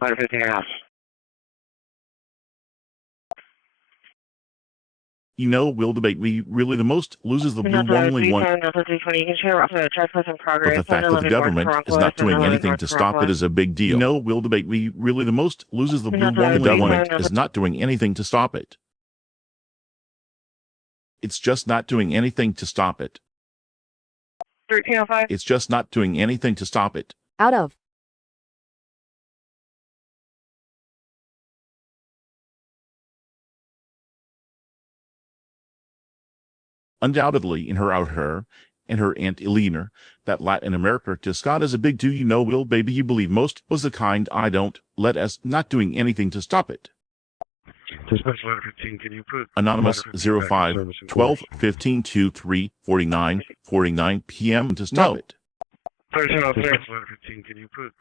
515.5. You know, we'll debate. We really the most loses the blue only one. But the fact that the government is not doing anything to stop it is a big deal. You know, we'll debate. We really the most loses the blue only. The government is not doing anything to stop it. It's just not doing anything to stop it. 1305. It's just not doing anything to stop it. Out of. Undoubtedly, in her and her Aunt Eleanor, that Latin America to Scott is a big do you know, Will, baby, you believe most was the kind I don't let us not doing anything to stop it. To special letter 15, can you put Anonymous 05 12 15 2 3 49 49 p.m. to stop it.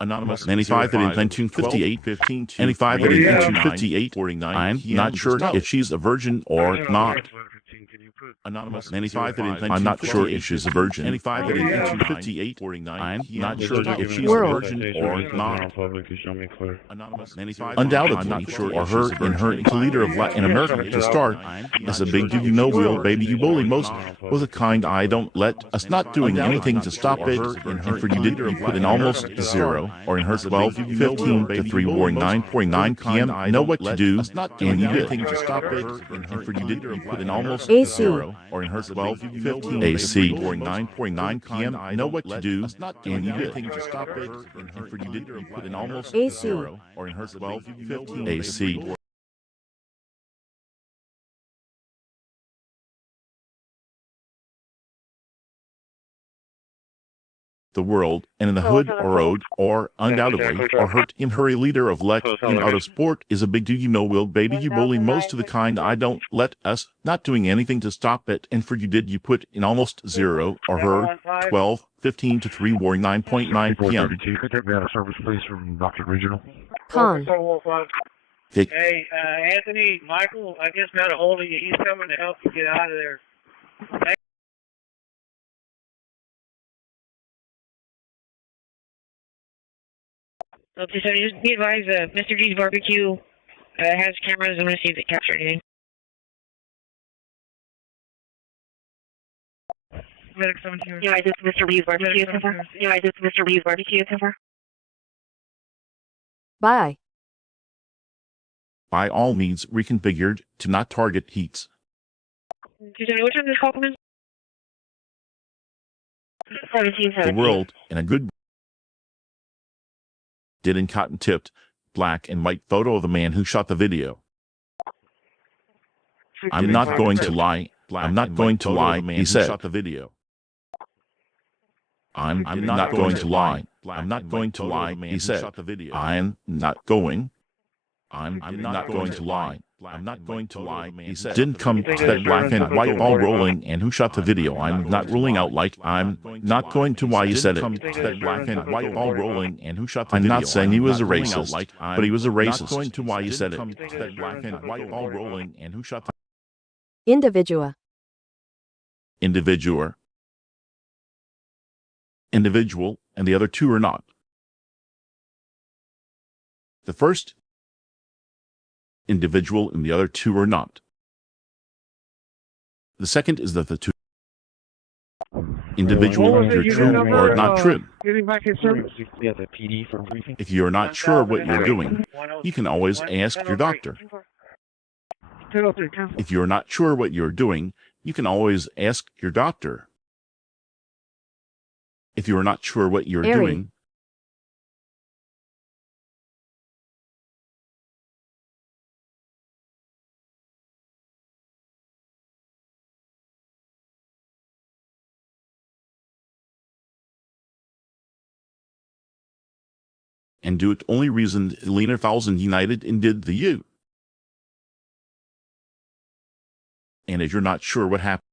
Anonymous 95 at intention 58 15 95 at intention 58 49. I'm not sure if she's a virgin or not. Anonymous 95 at intention. I'm not sure if she's a virgin. 95 at intention 58 49. I'm not sure if she's a virgin or not. Anonymous 95. Undoubtedly, I'm not sure or her in her leader of Latin America to start as a big do you know, Will, baby, you bully most was a kind I don't let us not doing anything to stop it. And for you did put in almost zero, or in her 12 15 to 3 warring 9.9 p.m. I know what to do, and you did anything to stop it. And for you did put in almost AC. zero, or in her 12 15 AC warring 9.9 p.m. I know what to do, and you did anything to stop it. And for you did put in almost AC. zero, or in her 12 15 AC. The world, and in the hood or road, or undoubtedly, or hurt in her leader of Lex in out of sport is a big do you know, Will, baby, you bully most of the kind I don't let us not doing anything to stop it. And for you did you put in almost zero, or her 12 15 to 3 warring 9.9 p.m. Could there be a service please from Dr. Regional? Con. Hey, Anthony, Michael, I just got a hold of you. He's coming to help you get out of there. Okay, so just be advised, Mr. G's barbecue has cameras. I'm going to see if it capture anything. Yeah, I just Mr. Lee's barbecue cover. Yeah, I just Mr. Lee's barbecue cover. Bye. By all means, reconfigured to not target heats. What time this call come in? The world, and a good did in cotton tipped, black and white photo of the man who shot the video. I'm not going to lie. I'm not going to lie, he said. I'm not going to lie. I'm not going to lie, he said. I'm not going to lie. I'm not going to lie, he said. Didn't come to that black and white ball rolling and who shot the video. I'm not ruling out like I'm not going to why he said it. That black and white ball rolling and who shot the video. I'm not saying he was a racist, but he was a racist. Not going to why he said it. That black and white ball rolling and who shot the Individua. individual, and the other two are not. The first individual and the other two are not. The second is that the two individual are true or not true. If you're not sure what you're doing, you can always ask your doctor. If you're not sure what you're doing, you can always ask your doctor. If you're not sure what you're doing, and do it only reason Lena 1000 United and did the U. And if you're not sure what happened,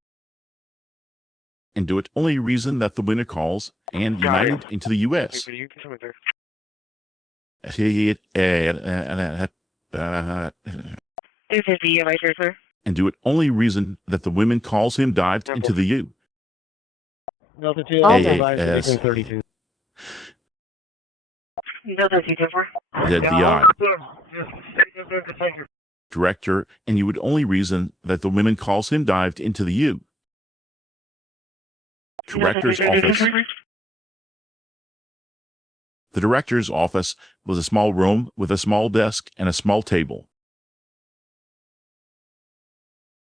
and do it only reason that the winner calls and United into the U.S. This is the advisor, sir. And do it only reason that the women calls him dived into the U. Delta 224. ZBI director, and you would only reason that the women calls him dived into the U. Director's office. The director's office was a small room with a small desk and a small table.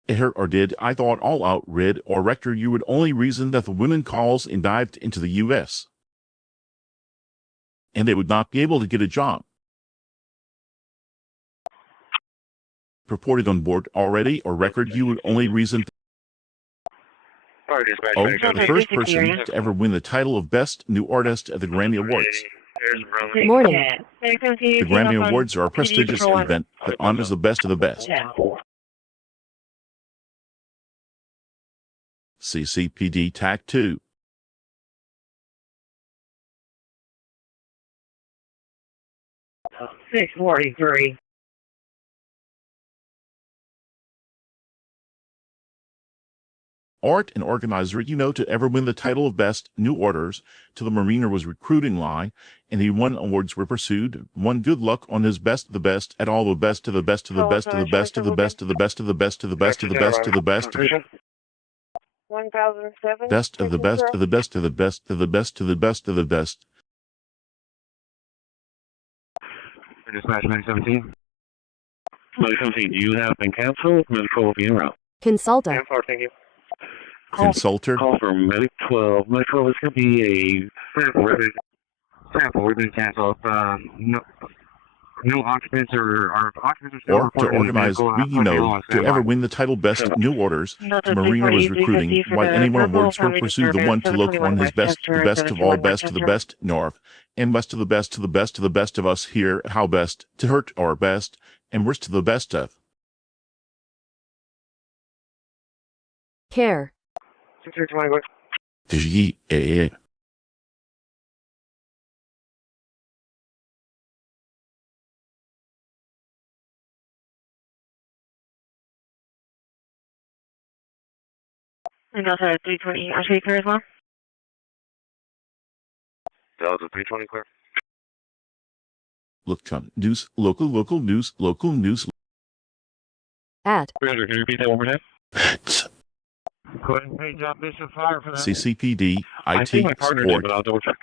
It hurt or did, I thought all out, read, or rector, you would only reason that the women calls and dived into the U.S. and they would not be able to get a job. Purported on board already, or record, you would only reason. Oh, the first person to ever win the title of Best New Artist at the Grammy Awards. Good morning. The Grammy Awards are a prestigious event that honors the best of the best. CCPD TAC 2. Oh, 643. Art and organizer, you know, to ever win the title of Best New Orders to the Mariner was recruiting lie, and he won awards were pursued. Won good luck on his best of the best at all the best of the best of the best of the best of the best of the best of the best of the best of the best of the best of the best. 1007. Best of the best of the best of the best of the best of the best of the best. Dispatch 917. 917, you have been canceled. Medical will be en route. Consulta. Thank you. Consulter. Call for Medic 12. Medic 12 is going to be a sample. We've been canceled. No occupants or occupants are still Or to organize, you know, to ever win the title Best New Orders, the Mariner was recruiting. Why anyone awards were pursued the one to look on his best, the best of all best to the best north, and best to the best to the best to the best of us here, how best, to hurt our best, and worst to the best of. Care. 621. G-A-A. And Delta 320, actually clear as well? Delta 320 clear. Look, news, local news. At. 300, can you repeat that one more time? Go ahead and pay John Bishop Fire for that. CCPD, I think my IT, partner did, Sport. but I'll double check.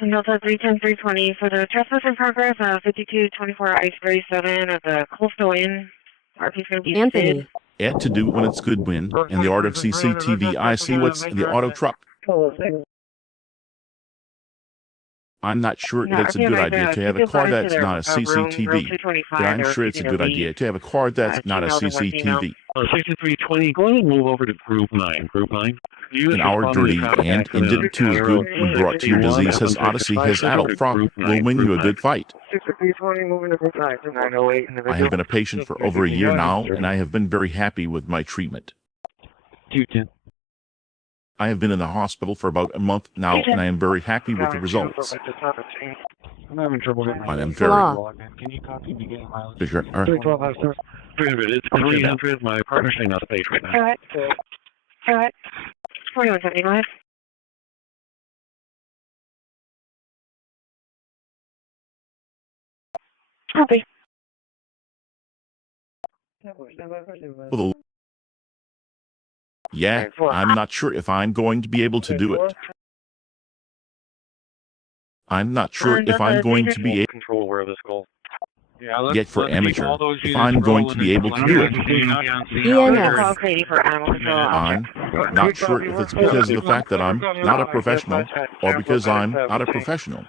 And Delta 310, 320 for the trespass in progress, 5224 Ice 37 of the Coastal Inn. RP's going to be Anthony. Sid. Add to do when it's good win, and the art of CCTV, I see what's in the auto truck. I'm not sure that's a good idea to have a car that's not a CCTV, but I'm sure it's a good idea to have a car that's not a CCTV. 6320, go ahead and move over to Group 9. Group 9. An hour dirty and ended to is good when brought to your disease has Odyssey has adult frog will win you a good fight. 6320, moving to Group 9 to 908. I have been a patient for over a year now, and I have been very happy with my treatment. 210. I have been in the hospital for about a month now, and I am very happy with the results. I'm having trouble getting I am very. Law. Can you copy me getting mileage? 312, 300, it's 300. My partner's saying not to pay right now. Alright. Alright. 4170, go ahead. Copy. Well, yeah, I'm not sure if I'm going to be able to do it. I'm not sure if I'm going to be able Control where this goal. yet for amateur, if I'm going to be able to do it. ENS. Call Grady for animal control. I'm not sure if it's because of the fact that I'm not a professional or because I'm not a professional.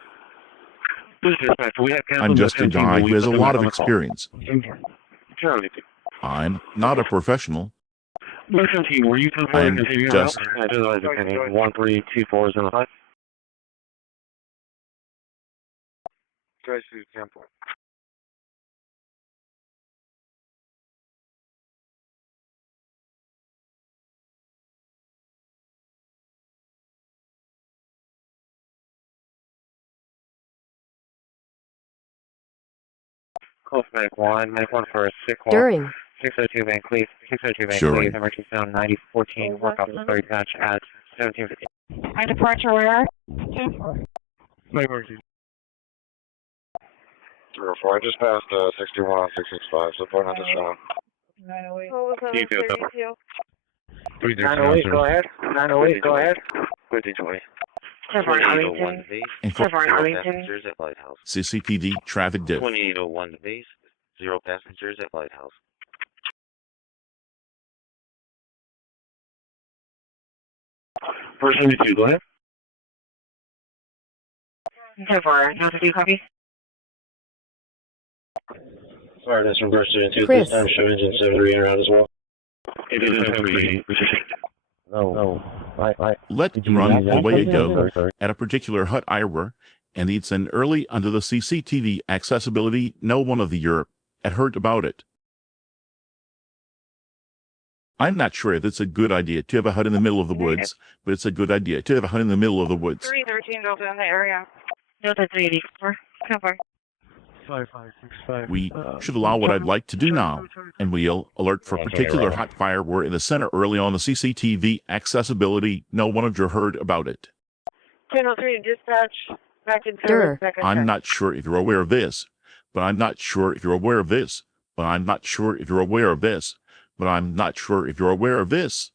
I'm just a guy who has a lot of experience. I'm not a professional. Were you I'm just 132405? Close Medic 1, Medic 1 for 6 During. 602 Van Cleef, 602 Van Sure. Cleef, emergency zone 9014, work off the 30 patch at 1750. My departure, where? 304, I just passed 61 on 665, so point on this one. 908. 908, go ahead. 908, go ahead. 1520. And for Passengers at Lighthouse. CCPD traffic diff. 2801 to base. 0 passengers at Lighthouse. First 72, go ahead. 10-4, not to do copy. Alright, that's from Burst 72. Chris. This time show engine 73 around as well. Let it run the way it goes at a particular hut hour, and it's an early under the CCTV accessibility. No one of the Europe had heard about it. I'm not sure if it's a good idea to have a hut in the middle of the woods, but it's a good idea to have a hut in the middle of the woods. 313 Delta in the area. Delta 384. 10-4. 5565. We should allow what I'd like to do now, and we'll alert for particular hot fire. We're in the center early on the CCTV accessibility. No one of you heard about it. 1003 dispatch. Back in Dur. service. I'm not sure if you're aware of this, but I'm not sure if you're aware of this, but I'm not sure if you're aware of this, but I'm not sure if you're aware of this.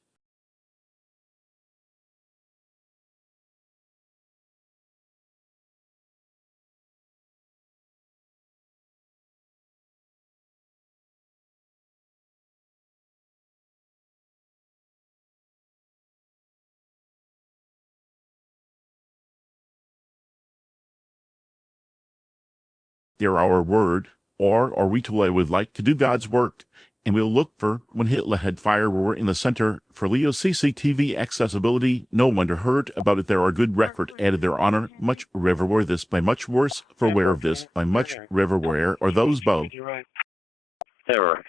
They're our word, or are we to would like to do God's work, and we'll look for when Hitler had fire. We're in the center for Leo CCTV accessibility. No wonder heard about it. There are good record added their honor. Much riverware this by much worse for aware of this by much riverware or those both. Error.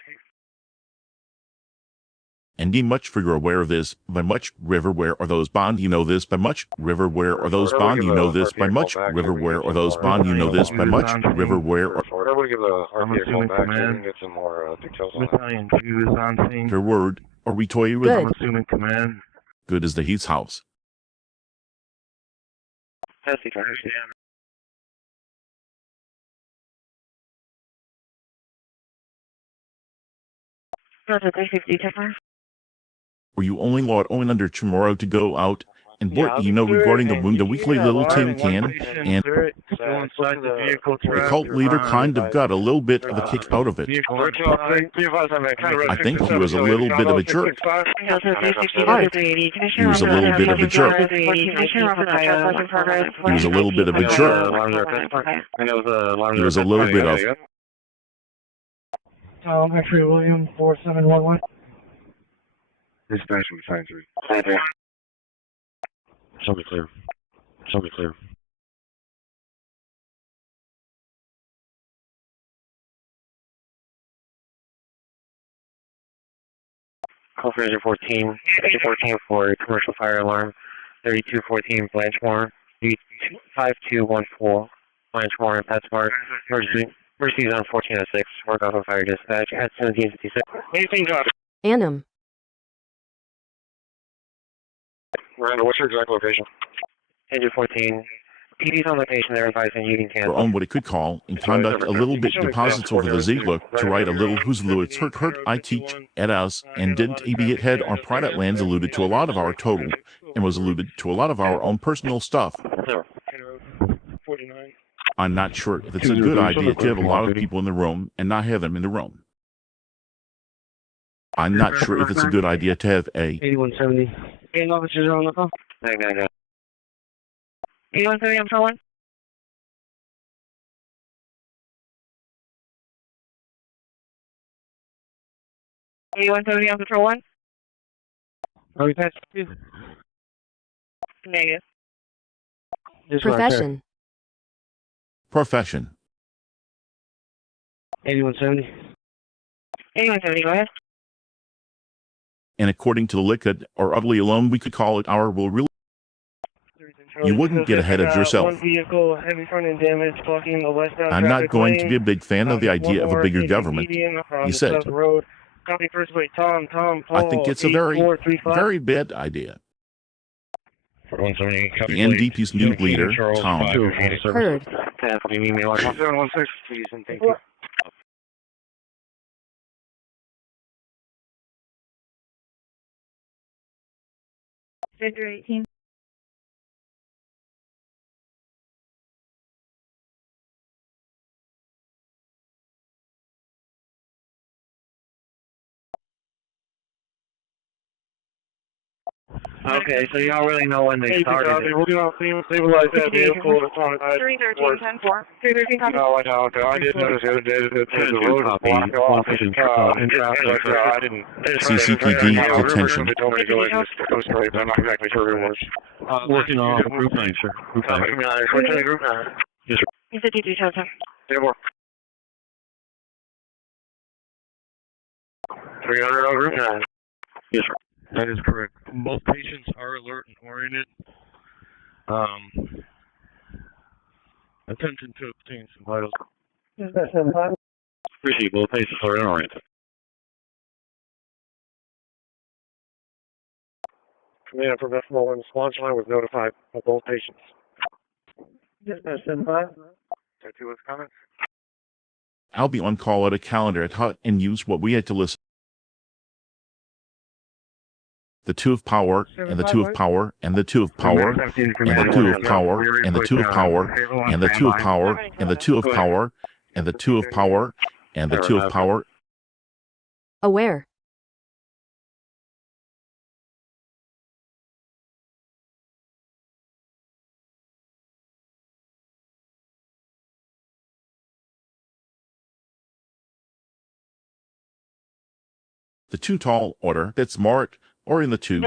And be much for your aware of this by much riverware or those bond. You know this by much riverware or those bond. You know this by much riverware or those bond. You know this by much riverware or. I would give the RTA call back so we can get some more details on it. Battalion 2 is on scene. Your word, or we toy you with. Good. I'm assuming command. Good as the Heat's house. Delta 350, 10-4. Were you only allowed only under tomorrow to go out and board, you know, regarding the wound, the weekly little tin can, and Go inside the vehicle. the cult leader kind of got a little bit of a kick out of it. I think he was a little bit of a jerk. Delta 360, Art. Delta 380. He was a little bit of a jerk. He was a little bit of a jerk. He was a little bit of. X-ray William 4711. Dispatch with sign 3. Show me clear. Show me clear. Call for engine 14. Engine 14 for commercial fire alarm. 3214 Blanchmore. 5214 Blanchmore and PetSmart. Mercy on 1406. Work off of fire dispatch at 1756. Anything up? Annam. Miranda, what's your exact location? Engine 14. PD's on location. They're advising you can Or cancel. on what it could call and conduct a little bit deposits over the Ziegler to write a little who's Lewis hurt I teach at us and didn't be it head on private lands alluded to a lot of our total and was alluded to a lot of our own personal stuff. 49. I'm not sure if it's a good idea to have a lot of people in the room and not have them in the room. I'm not sure if it's a good idea to have a 8170. 8 officers are on the phone. 8170, I'm for one. 8170 on patrol 1. Are we past 2? Negative. Profession. profession. 8170. 8170, go ahead. And according to the liquid or utterly alone, we could call it our will really. You wouldn't get ahead of yourself. One vehicle, heavy front end damage, blocking the westbound I'm not traffic going lane. to be a big fan of the idea of a bigger One government. median from He the said. South Road. Copy first plate, Tom, I think it's a very, 8435. very bad idea. The NDP's new leader, Tom. Heard. Email 716, please, and thank you. Victor 18. Okay, so y'all really know when they started it. We're going to stabilize that vehicle. 313-10-4. 313 No, I don't. I did notice the other day that the road was blocked off in traffic, but I didn't. CCPD detention. They told me to go ahead and go straight, but I'm not exactly sure who it was. Working on Group 9, sir. Group 9. Group 9. Yes, sir. He's a DD Delta. Table. 300 on Group 9. Yes, sir. That is correct. Both patients are alert and oriented. Attention to obtain some vitals. Christi, both patients are oriented. Command professional when launch line was notified of both patients. Dispatch 10-5. 2 with comments. I'll be on call at a calendar at HUT and use what we had to listen. The 2 of power, and the 2 of power, and the 2 of power, and the 2 of power, and the 2 of power, and the 2 of power, and the 2 of power, and the 2 of power, and the 2 of power. Aware. The 2 tall order that's marked or in the 2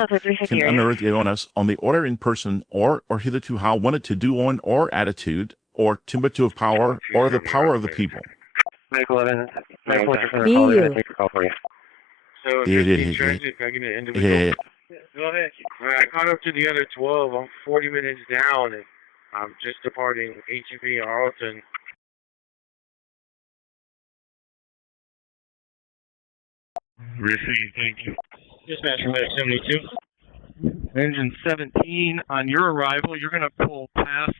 can unearth on us on the order in person or hitherto how wanted to do on or attitude or timber 2 of power or the power of the people. BU. So Yeah. Go ahead. I caught up to the other 12. I'm 40 minutes down, and I'm just departing HEB Arlington. Received, thank you. Dispatcher Medic 72. Engine 17, on your arrival, you're going to pull past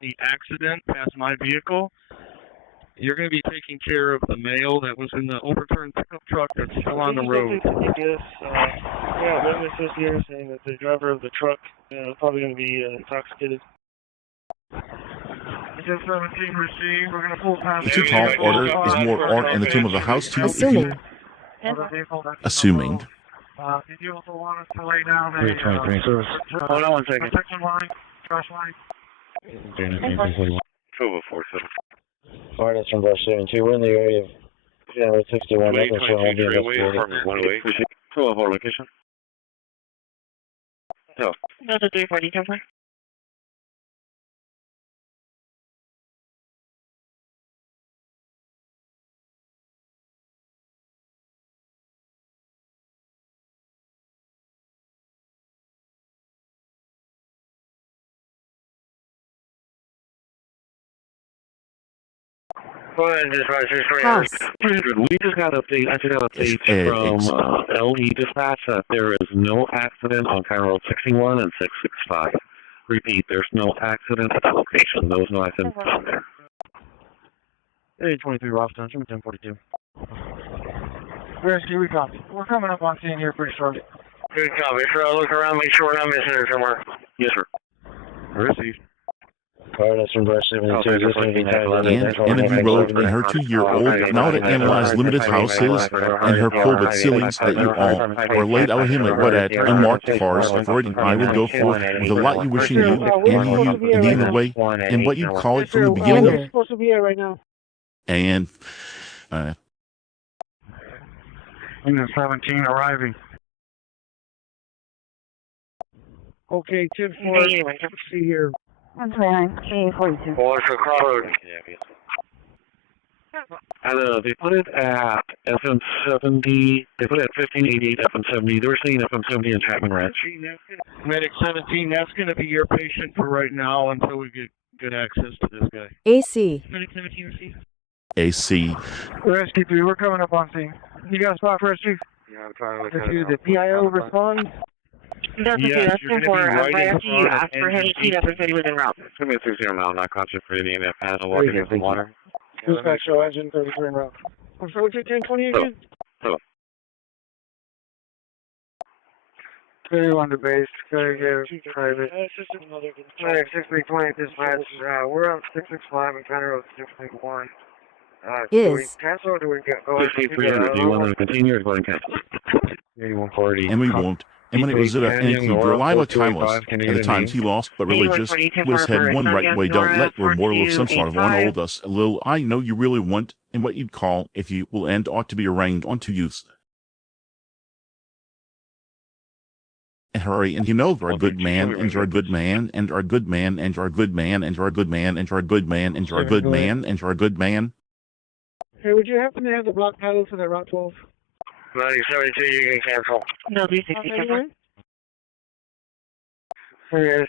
the accident, past my vehicle. You're going to be taking care of the male that was in the overturned pickup truck that's still on the road. Witnesses here saying that the driver of the truck is probably going to be intoxicated. Engine 17 received. We're going to pull past The 2 tall order is more or in the tomb of the house 2. Assuming. Assuming. Did you also want us to lay down a 323 service. Hold on 1 second. Protection line, trash line. 20447. Alright, that's from Brush 72. We're in the area of General 61. Wait, 108. 204 location. Delta 340, Delta. Go ahead, dispatch. House. We just got updates from LE Dispatch that there is no accident on County Road 61 and 665. Repeat, there's no accident at the location. There was no accident found there. 823 Rosston, 1042. Rescue, we copy. We're coming up on scene here pretty shortly. Good copy, sir. I'll look around, make sure we're not missing her somewhere. Yes, sir. Received. Alright, that's from Brush 72. And Enemy Road and her 2-year-old now to analyze limited houses and her pulled sillies that you all or laid out him at what at unmarked cars for it, and I will go forth with a lot you wishing you and you in either way and what you call it from the beginning of Supposed to be here right now. and Unit 17 arriving. Okay, 10-4. See here. 129, 42. What's the crowd? And they put it at FM70. They put it at 1588 FM70. They were saying FM70 in Chapman Ranch. Medic 17, that's going to be your patient for right now until we get good access to this guy. AC. Medic 17 received. AC. Rescue 3, we're coming up on scene. You got a spot for us, Chief? Yeah, I'm trying to The PIO responds. Delta 2, that's 10-4. By after you asked for him, he never said he was en route. Give me 60 now, not conscious for the EMF panel, walking in some water. Dispatch, show engine 33 en route. I'm sorry, what's your 1020 again? Hello. 31 to base, gotta get private. 6320 dispatch, we're on 665 and County Road 661. Do we cancel or do we go? 5300, do you want to continue or go ahead and cancel? 8140. And we won't. And when it was at an reliable timeless, at the times he lost, but really just with his head one right way, don't let your moral of some sort of one old us a little. I know you really want, and what you'd call, if you will end, ought to be arranged onto use. And hurry, and you know you're a good man, and you're a good man, and you're a good man, and you're a good man, and you're a good man, and you're a good man, and you're a good man, and you're a good man. Hey, would you happen to have the block paddle for that Route 12? 9072, you can cancel. No, 360. Yes,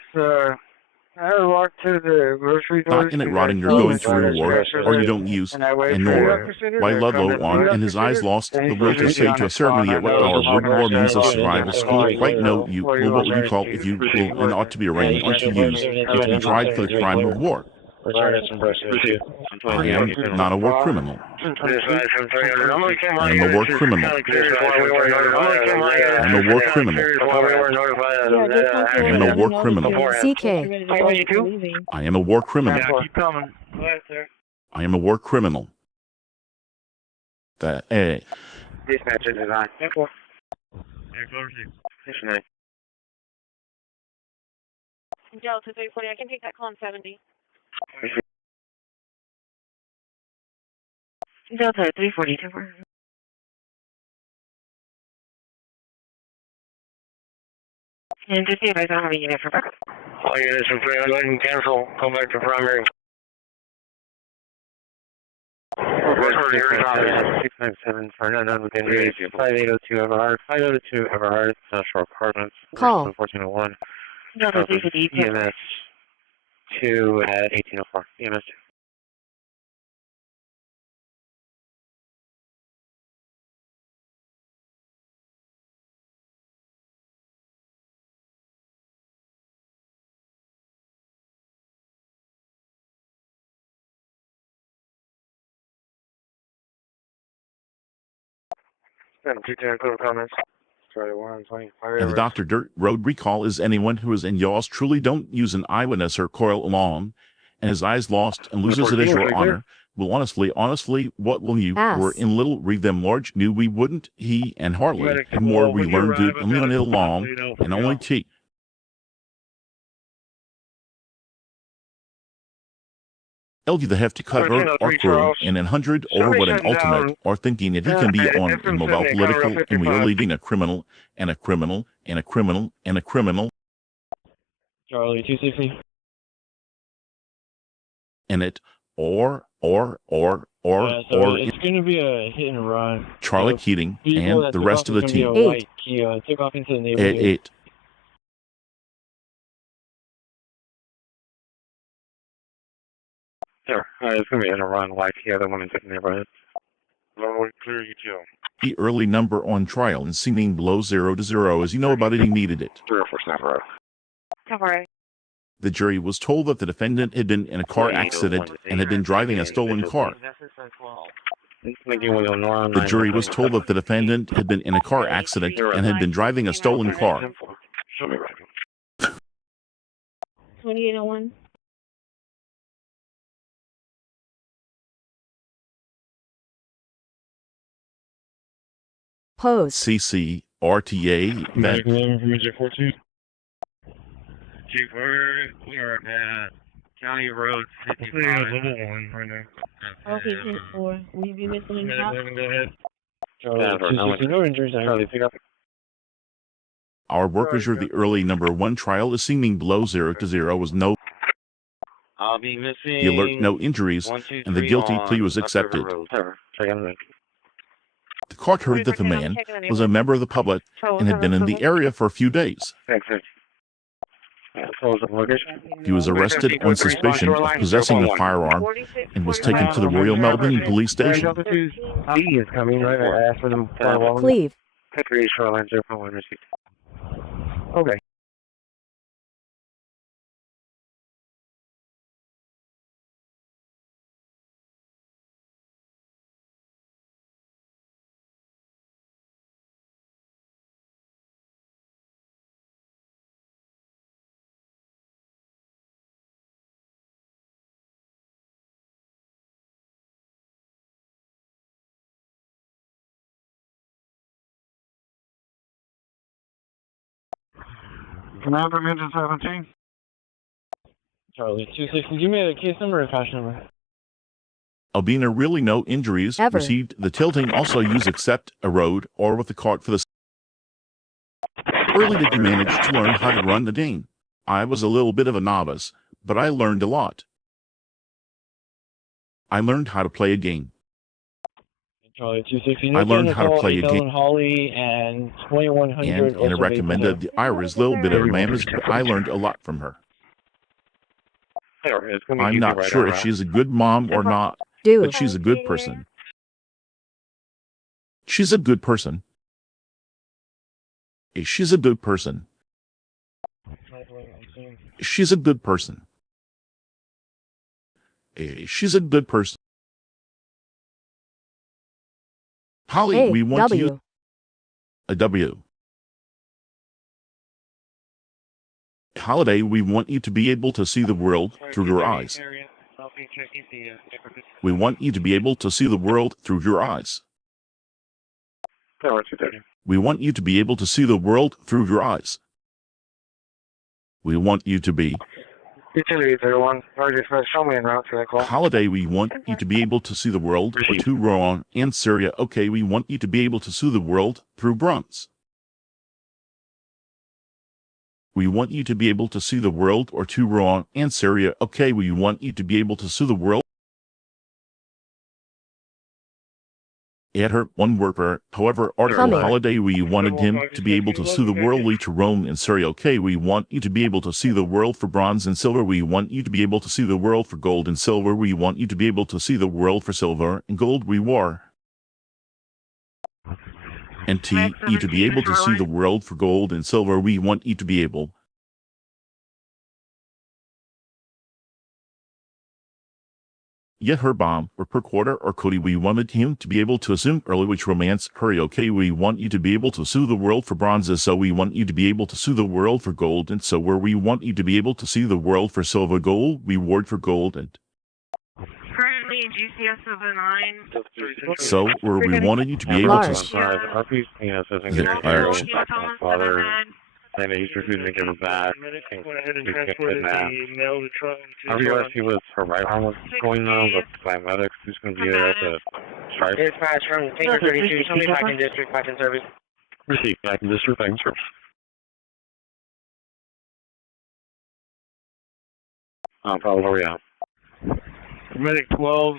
I walked to the grocery store. Not in it rotting you're going through, or you don't use, and nor, why Ludlow on, and his eyes lost the will to say to a certainty at what our reward means of survival school, quite know you will what you call, if you will, and ought to be arraigned, ought to use, if you tried for the crime of war. I am not a war criminal. I am a war criminal. I am a war criminal. I am a war criminal. CK. I am a war criminal. I am a war criminal. That A. Dispatcher design. Delta 340, I can take that call on 70. Delta 340, 10-4. And just see if I don't have a unit for backup. All units from 3, go ahead and cancel. Come back to primary. 697 for none within 5802 Everhard. 5802 Everhard, Central Apartments. Call. 1401. Delta 350, EMS 2 at 1804. EMS 2. Comments. And the Dr. Dirt Road recall is anyone who is in yours truly don't use an eyewitness or coil along, and his eyes lost and loses it as your honor. Well, honestly, what will you? Were in little read them large, knew we wouldn't, he and Harley, and more we learned to only on it along, and only T. LG the hefty cutter or crew, and in 100 over what an ultimate, or thinking that he can be on in mobile political, and we are leading a criminal, and a criminal, and a criminal, and a criminal. Charlie 260. In it, or. It's going to be a hit and run. Charlie Keating and the rest of the team. 8. Took off into the neighborhood. 8. Sure. It's going to be in a run like the other one in the neighborhood. Lower clear UTO. The early number on trial and seeming below 0 to 0 as you know about it, he needed it. 304 Snapper. Cover. The jury was told that the defendant had been in a car accident and had been driving a stolen car. The jury was told that the defendant had been in a car accident and had been driving a stolen car. 2801. Pose. CC, RTA, that. We're at County Road 55. Okay, 10-4. Will you be missing top? Go ahead. No injuries. Our workers are the early number 1 trial is seeming below 0 to 0 was no. I'll be missing. The alert, no injuries, and the guilty plea was accepted. The court heard that the man was a member of the public and had been in the area for a few days. He was arrested on suspicion of possessing a firearm and was taken to the Royal Melbourne Police Station. He is coming right. I asked for them. Cleve. Okay. Commander, engine 17. Charlie, 260, give me a case number and crash number. Albina really no injuries Ever. received. The tilting also used except a road or with the cart for the... Early did you manage to learn how to run the Dane? I was a little bit of a novice, but I learned a lot. I learned how to play a game. Charlie, 260, I learned how to play a game. Holly and 2100. And I recommended the Ira's little bit of manners, but I learned a lot from her. I'm not sure if she's a good mom or not, but she's a good person. She's a good person. She's a good person. She's a good person. She's a good person. Holly, Hey, we want W. you... A W. Holiday, we want you to be able to see the world through your eyes. We want you to be able to see the world through your eyes. We want you to be able to see the world through your eyes. We want you to be... Holiday, we want you to be able to see the world, or to Rowan and Syria. Okay, we want you to be able to see the world through bronze. We want you to be able to see the world, or to Rowan and Syria. Okay, we want you to be able to see the world. Add her one word per, however, article Coming. Holiday, we wanted him to be able to see the world, to Rome and Syria. Okay, we want you to be able to see the world for bronze and silver. We want you to be able to see the world for gold and silver. We want you to be able to see the world for silver and gold. We were. And T, you to be able to see the world for gold and silver. We want you to be able. Yet her bomb, or per quarter, or Cody, we wanted him to be able to assume early which romance, hurry, okay, we want you to be able to sue the world for bronzes, so we want you to be able to sue the world for gold, and so where we want you to be able to see the world for silver, gold, reward for gold, and... Currently GCS 09. So, where we wanted you to be able to... And he's refusing to give her back. He realized he was, her right arm was going now, but paramedics, who's going to be there to try. Dispatch from Finger 32, somebody back in district, back in service. Received, back in district, back in service. Probably where we at? Medic 12,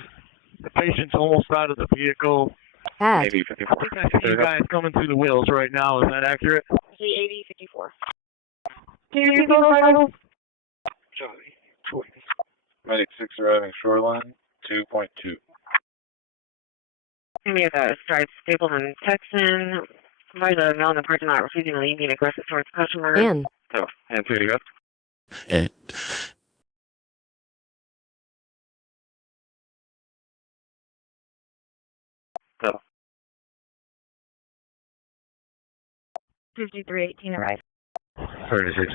the patient's almost out of the vehicle. Add. Maybe 54. I think I see you guys coming through the wheels right now. Is that accurate? C80 54. Medic 6 arriving shoreline, 2.2. We have a striped Stapleton Texan. By the male in the parking lot refusing to leave, being aggressive towards the customer. In. Oh, and 2 to go. And... So. 5318 arrived. 36.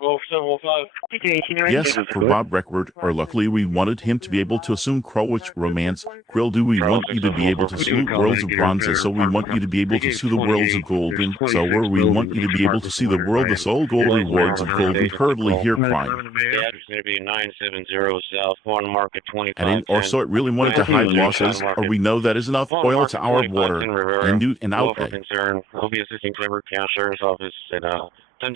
Wolf 705. 5218 arrived. Yes, for Bob Record, or luckily we wanted him to be able to assume Crowwich romance. Grill, do we want you to be able to sue worlds of bronzes, so we want you to be able to sue the worlds of golden, so where we want you to be able to see the world, the soul gold rewards of gold. We hardly hear crime. The address is going to be 970 South 1 Market 25. And or so it really wanted to hide losses, or we know that is enough oil to our water, and do an outlet. I'll be assisting Clever County Sheriff's Office at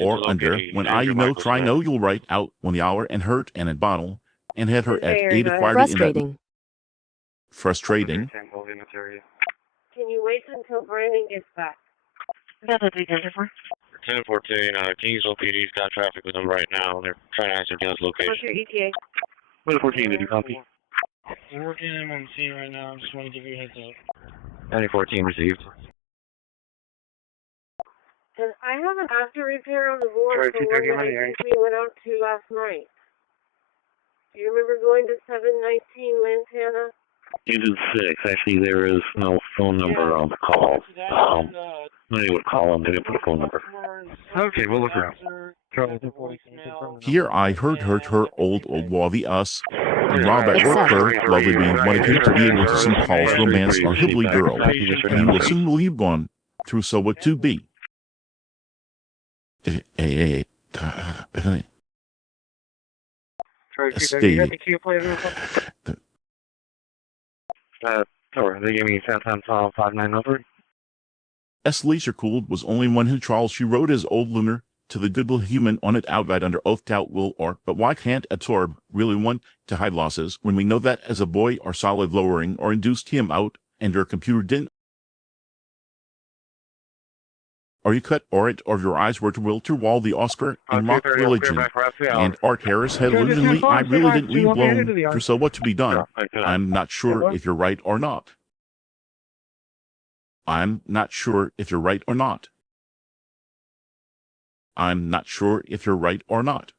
or under, when I try no, you'll write out when the hour and hurt and at bottle, and had her at 8 acquired Frustrating. Frustrating. Can you wait until Brandon gets back? That's what we did for. 1014, Kingsville PD's got traffic with them right now. They're trying to ascertain his location. What's your ETA? 1014, did you copy? We're working him on scene right now. I just want to give you a heads up. 914 received. And I have an after repair on the board for one that I think we went out to last night. Do you remember going to 719 Lantana? Unit 6, actually there is no phone number on the call. They would call them, they didn't put a phone number. Okay, we'll look around. Here I heard her old wally us, and Rob at work her, lovely we wanted him to be able to some calls romance our hillbilly girl, and he will soon leave one through so what to be. Stay. Sorry, they gave me 5903. S. Leisure Cooled was only one who Charles she wrote his old lunar to the good little human on it outright under oath doubt will or, but why can't absorb really want to hide losses when we know that as a boy our solid lowering or induced him out and our computer didn't? Are you cut or it or your eyes were to will to wall the Oscar and rock religion and Art Harris had literally I really didn't leave blown for so what to be done. I'm not sure if you're right or not. I'm not sure if you're right or not. I'm not sure if you're right or not.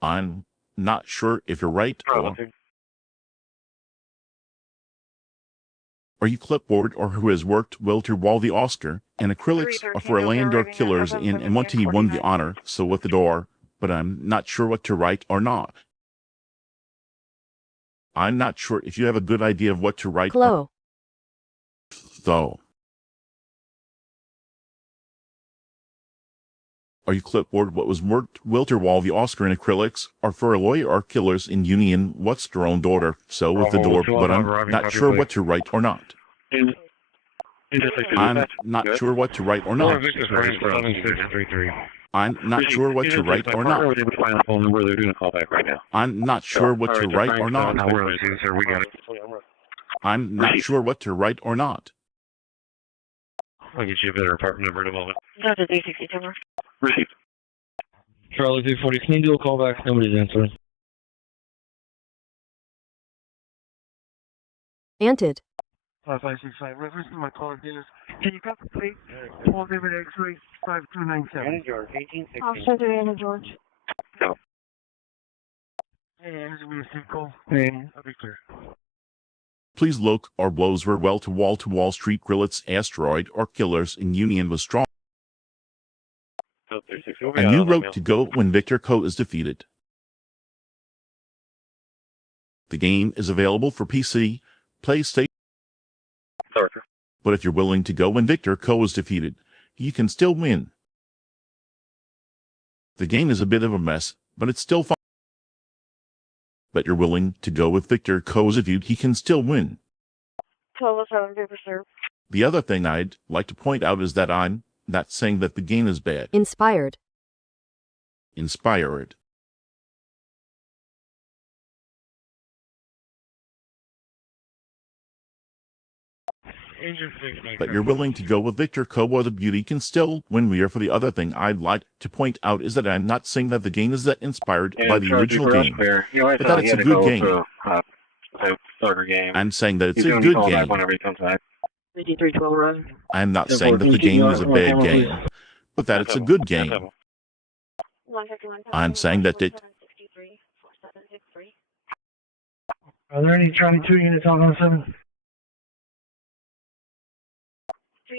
I'm not sure if you're right or... Are you clipboard or who has worked well to wall the Oscar and acrylics are for a land or killers in and want to won the honor so with the door, but I'm not sure what to write or not. I'm not sure if you have a good idea of what to write. Hello. So. Are you clipboard what was worked Wilter Wall the Oscar in acrylics are for a lawyer or killers in union what's their own daughter so with the door but I'm not sure what to write or not. I'm not sure what to write or not. I'm not sure what to write or not. I'm not sure what to write or not. I'm not sure what to write or not. I'll get you a better apartment number in a moment. Delta 362. Received. Charlie 340, can you do a call back? Nobody's answering. Anted. 5565. Reference to my call is. Can you copy, please? 12 David X-ray 5297. Anna George, 1860. Officer to Anna George. No. And we receive call. And I'll be clear. Please look or blows were well to Wall Street Grillets asteroid or killers in union was strong. A new route to go when Victor Co is defeated. The game is available for PC, PlayStation. But if you're willing to go when Victor Co is defeated, you can still win. The game is a bit of a mess, but it's still fun. But you're willing to go with Victor Co is defeated, he can still win. 1207 paper serve. The other thing I'd like to point out is that I'm not saying that the game is bad. Inspired. Inspired. But you're willing to go with Victor Co or the beauty can still win we are for the other thing I'd like to point out is that I'm not saying that the game is that inspired by the original game, but that it's a good game. I'm saying that it's a good game. I'm not saying that the game is a bad game, but that it's a good game. I'm saying that it... Are there any Charlie 2 units on 07? 379066796.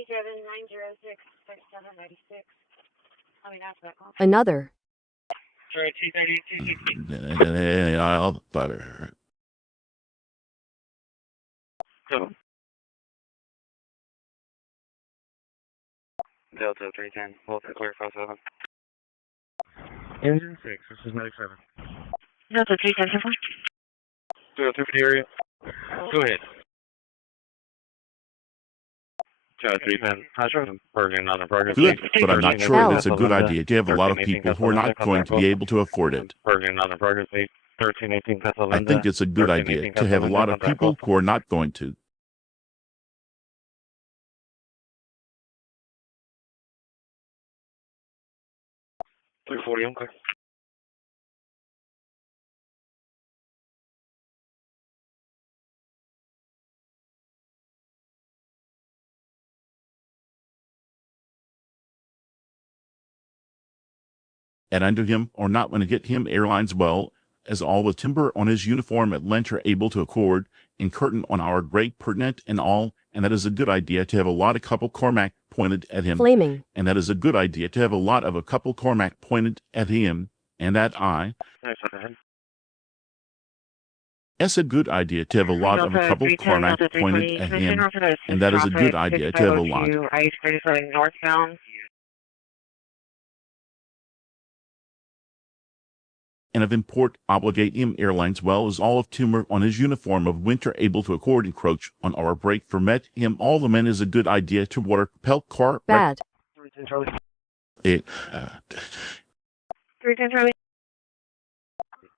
I mean, that's that call. Another. Sorry, 230. I'll butter. Delta 310, Delta clear 57. Engine 6, this is 97. Delta 310. Delta 250 area. Go ahead. Delta 310. Good, but I'm not sure that it's a good idea to have a lot of people who are not going to be able to afford it. I think it's a good idea to have a lot of people who are not going to. 340, I'm clear. and under him or not when to get him airlines well as all the timber on his uniform at length are able to accord and curtain on our great pertinent and all, and that is a good idea to have a lot of couple Cormac pointed at him. Flaming. And that is a good idea to have a lot of a couple Cormac pointed at him and at I. It's a good idea to have a lot of a couple Cormac pointed at him, and that is a good idea to have a lot. Ice 37 northbound. And of import obligate him airlines well as all of timber on his uniform of winter able to accord encroach on our break for met him all the men is a good idea to water pelt car. Bad. 310 Charlie.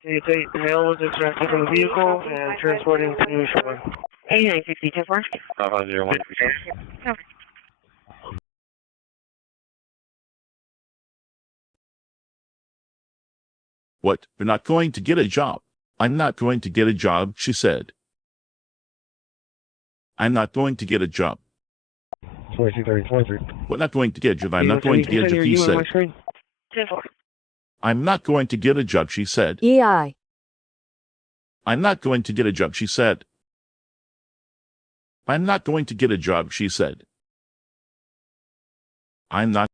You take the mail was extracted from the vehicle and transporting to New Shore. 8960, 10-4. 501. What? You're not going to get a job. I'm not going to get a job, she said. I'm not going to get a job. 23. What not going to get a job? I'm not going to get a job, he said. 10-4. I'm not going to get a job, she said. EI. I'm not going to get a job, she said. I'm not going to get a job, she said. I'm not.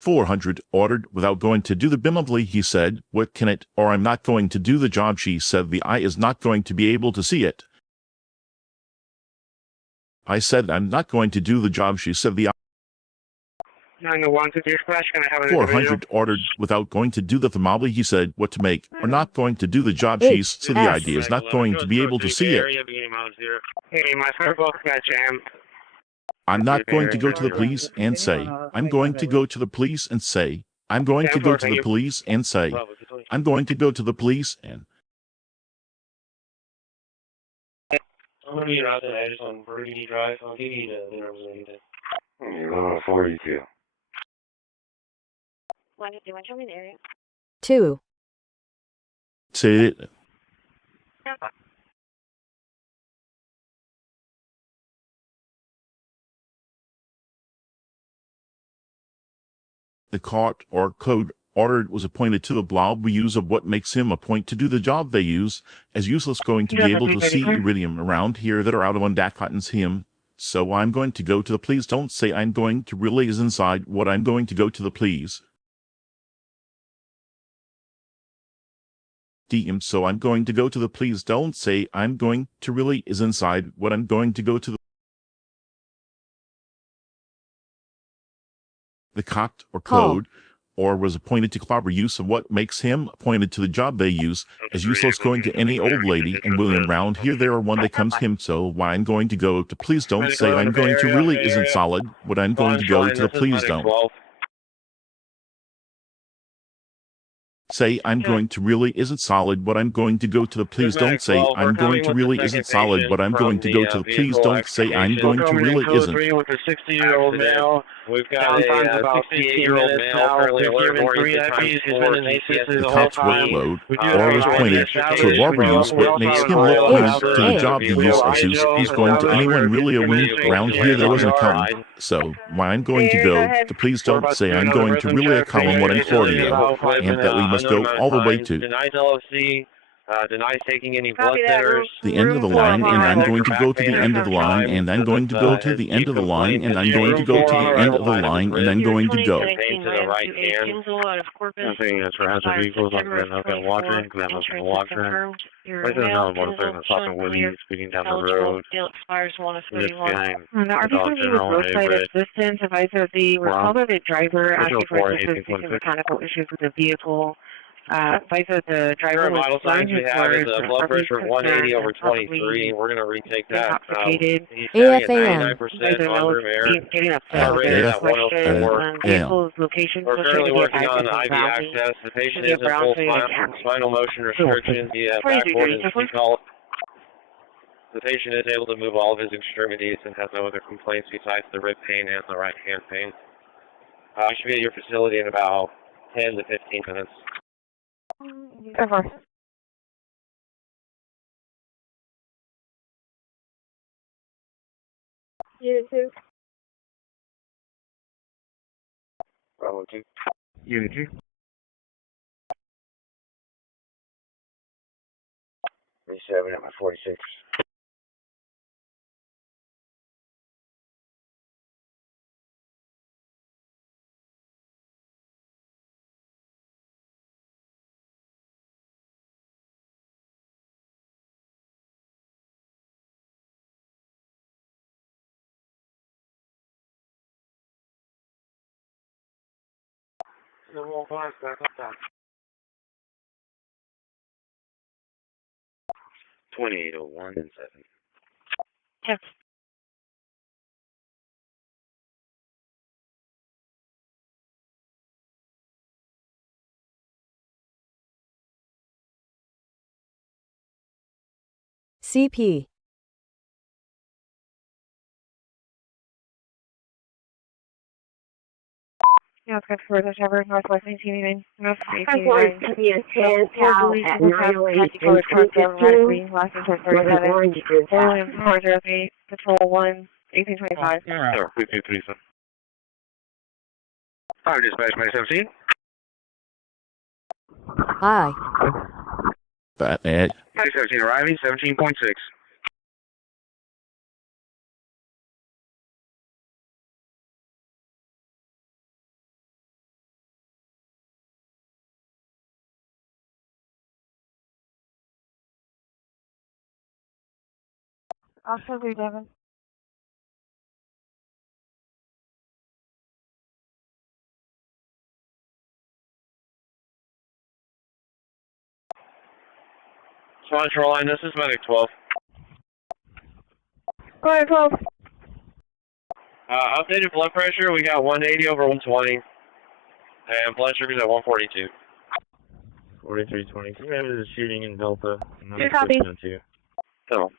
400 ordered without going to do the bimobly, he said. What can it? Or I'm not going to do the job, she said. The eye is not going to be able to see it. I said I'm not going to do the job, she said. The 901 to dispatch, can I have an 400 ordered without going to do the thermobly, he said. What to make? Or not going to do the job, she said. The idea is not going to be able to see it. Hey, my firebox got jammed. I'm not going to go to the police and say, I'm going to go to the police and say, I'm going to go to the police and say, I'm going to go to the police and. I'm going to be around the edge on Burgundy Drive. I'll give you the numbers when I get there. You're going to 42. 151, show me the area. 2. Say it. The cart or code ordered was appointed to the blob we use of what makes him a point to do the job they use, as useless going to be able to see iridium around here that are out of on that cottons him. So I'm going to go to the please don't say I'm going to really is inside what I'm going to go to the please. DM so I'm going to go to the please don't say I'm going to really is inside what I'm going to go to the cocked or code or was appointed to clobber use of what makes him appointed to the job they use as useless going to any old lady and William round here there are one that comes him so why I'm going to go to please don't say I'm going to really isn't solid what I'm going to go to the please don't say I'm going to really isn't solid what I'm going to go to the please don't say I'm going to really isn't solid what I'm going to go to the please don't say I'm going to really isn't. With a 60-year-old male. We've got a about 68-year-old male currently alerted three IPs. He's been in ACES The the whole cop's time. workload or was pointed to a robber use what makes him look pointed to the job he used as he's going to anyone really a wound around here there was an accountant. So why I'm going to go to please don't say I'm going to really a column what I'm Claudio and that we must go all the way to denies LOC, denies taking any blood thinners. the end of the line and I'm going to go to the end of the line and I'm going to go to the end of the line and I'm going to go to the end of the line and I'm going to go. Maintain to the right hand. Nothing that's for hazard vehicles. I've got watering because I'm looking for watering. Right there's another motorcycle that's talking with you, speeding down the road. This guy, The RPC was roadside assistance. Advisor of the responded driver asking for assistance due to mechanical issues with the vehicle. Advisor the driver was signs we have is a blood pressure of 180 over 23. We're going to retake that. AFAM. 99% on room air. Getting upset Yeah. with the question. Vehicle's location. We're currently working on IV access. The patient is in full spinal motion restriction. The backboard is default. The patient is able to move all of his extremities and has no other complaints besides the rib pain and the right hand pain. I should be at your facility in about 10 to 15 minutes. Unit 2. Bravo 2. Unit 2. 37 at my 46. The wall glass back up top. 2801 and 7. Yes. CP. Yeah, it's good for the Shepherd, Northwest 1989. I'm going to be a 10 PAL at 908 and 215. With an orange group. Williams, 408, Patrol 1, 1825. Sure, 5237. Fire dispatch by 17. I. That Ed. 17 arriving, 17.6. Also, be Devin. Central line, this is Medic 12. Go ahead, 12. Updated blood pressure, we got 180 over 120. And blood sugar's at 142. 4320. There's a shooting in Delta. Good copy. So.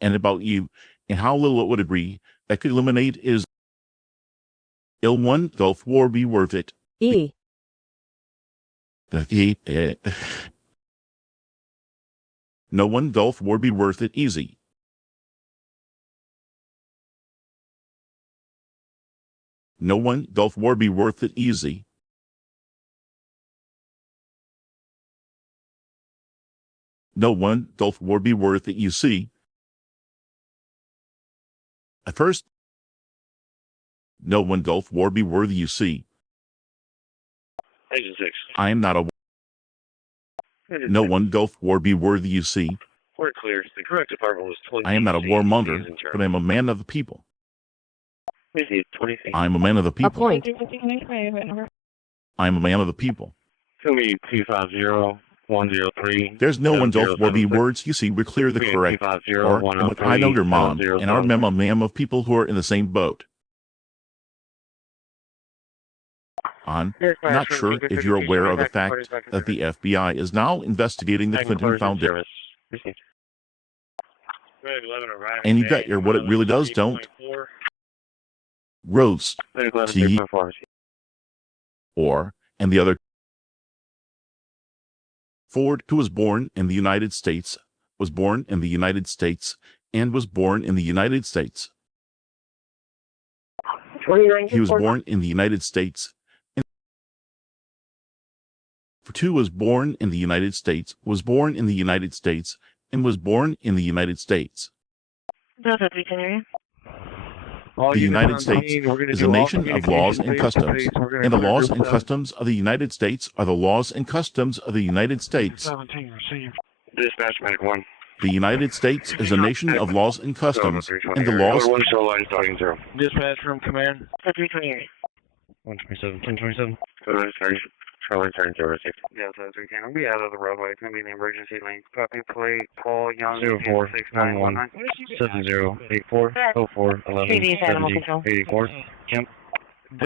And about you, and how little it would agree that could eliminate is L1, Gulf War be worth it. E. No one Gulf War be worth it easy. No one Gulf War be worth it easy. No one Gulf War be worth it, you see. At first, no one Gulf War be worthy, you see. Agent 6. I am not a... No one Gulf War be worthy, you see. We're clear. The correct department was 20. I am not a warmonger, but I am a man of the people. Received 20. I am a man of the people. Appoint. I am a man of the people. To me, 250-103. There's no one Gulf War be words, you see, we're clear the correct. Or, I know your mom, and our mem of people who are in the same boat. I'm not sure if you're aware of the fact that the FBI is now investigating the Clinton Foundation. And you got your what it really does, don't. Roast. T. Or, and the other. Ford, who was born in the United States, was born in the United States, and was born in the United States. He was born in the United States. For two was born in the United States, was born in the United States, and was born in the United States. Delta 310 The United States is a nation of laws and customs, and the laws and customs of the United States are the laws and customs of the United States. 17 received. Dispatch Medic 1. The United States is a nation of laws and customs, and the laws... One show line starting 0. Dispatch from command. 328. 127, 1027. Go to starting. Show line starting 0 received. Yeah, so 310. I'll be out of the roadway. It's going to be the emergency lane. Copy plate, Paul Young, 0411 7084 04 11 70 84. Kemp.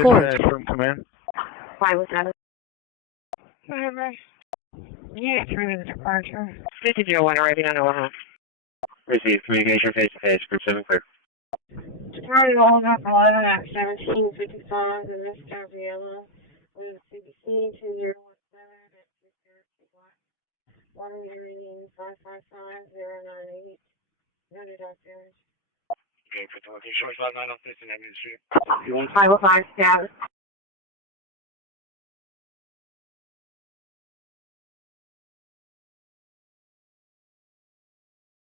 Court. Dispatch from command. 507. Yeah, 3 minutes departure. 5001 arriving on Omaha. Received communication face to face. Group 7 clear. Departed all up 11 at 1755 in Miss Gabriella with CBC 2017 at 602 block. 1 reading 555-098. Noted upstairs. Okay, for the location, 559 on 59 Main Street. 505 status.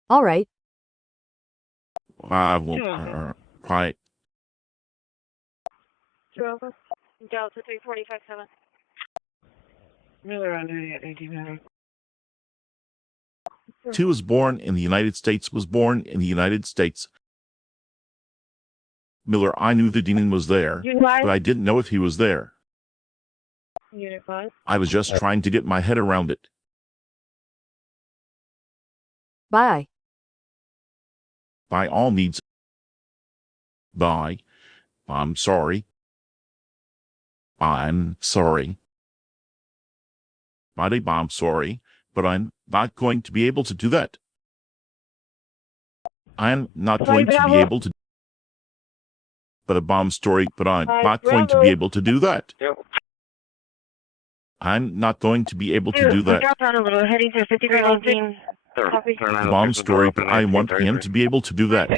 All right. I will. Right. Delta 3457. Miller on 1800. 2 was born in the United States. Was born in the United States. Miller, I knew the demon was there, but I didn't know if he was there. Unit 5. I was just trying to get my head around it. Bye. By all means. Bye. I'm sorry. I'm sorry. I'm sorry, but I'm not going to be able to do that. I'm not going to be able to. But a bomb story, but I'm not going to be able to do that. I'm not going to be able to do that. Drop down a little, heading to 5319. A bomb story, but I want him to be able to do that.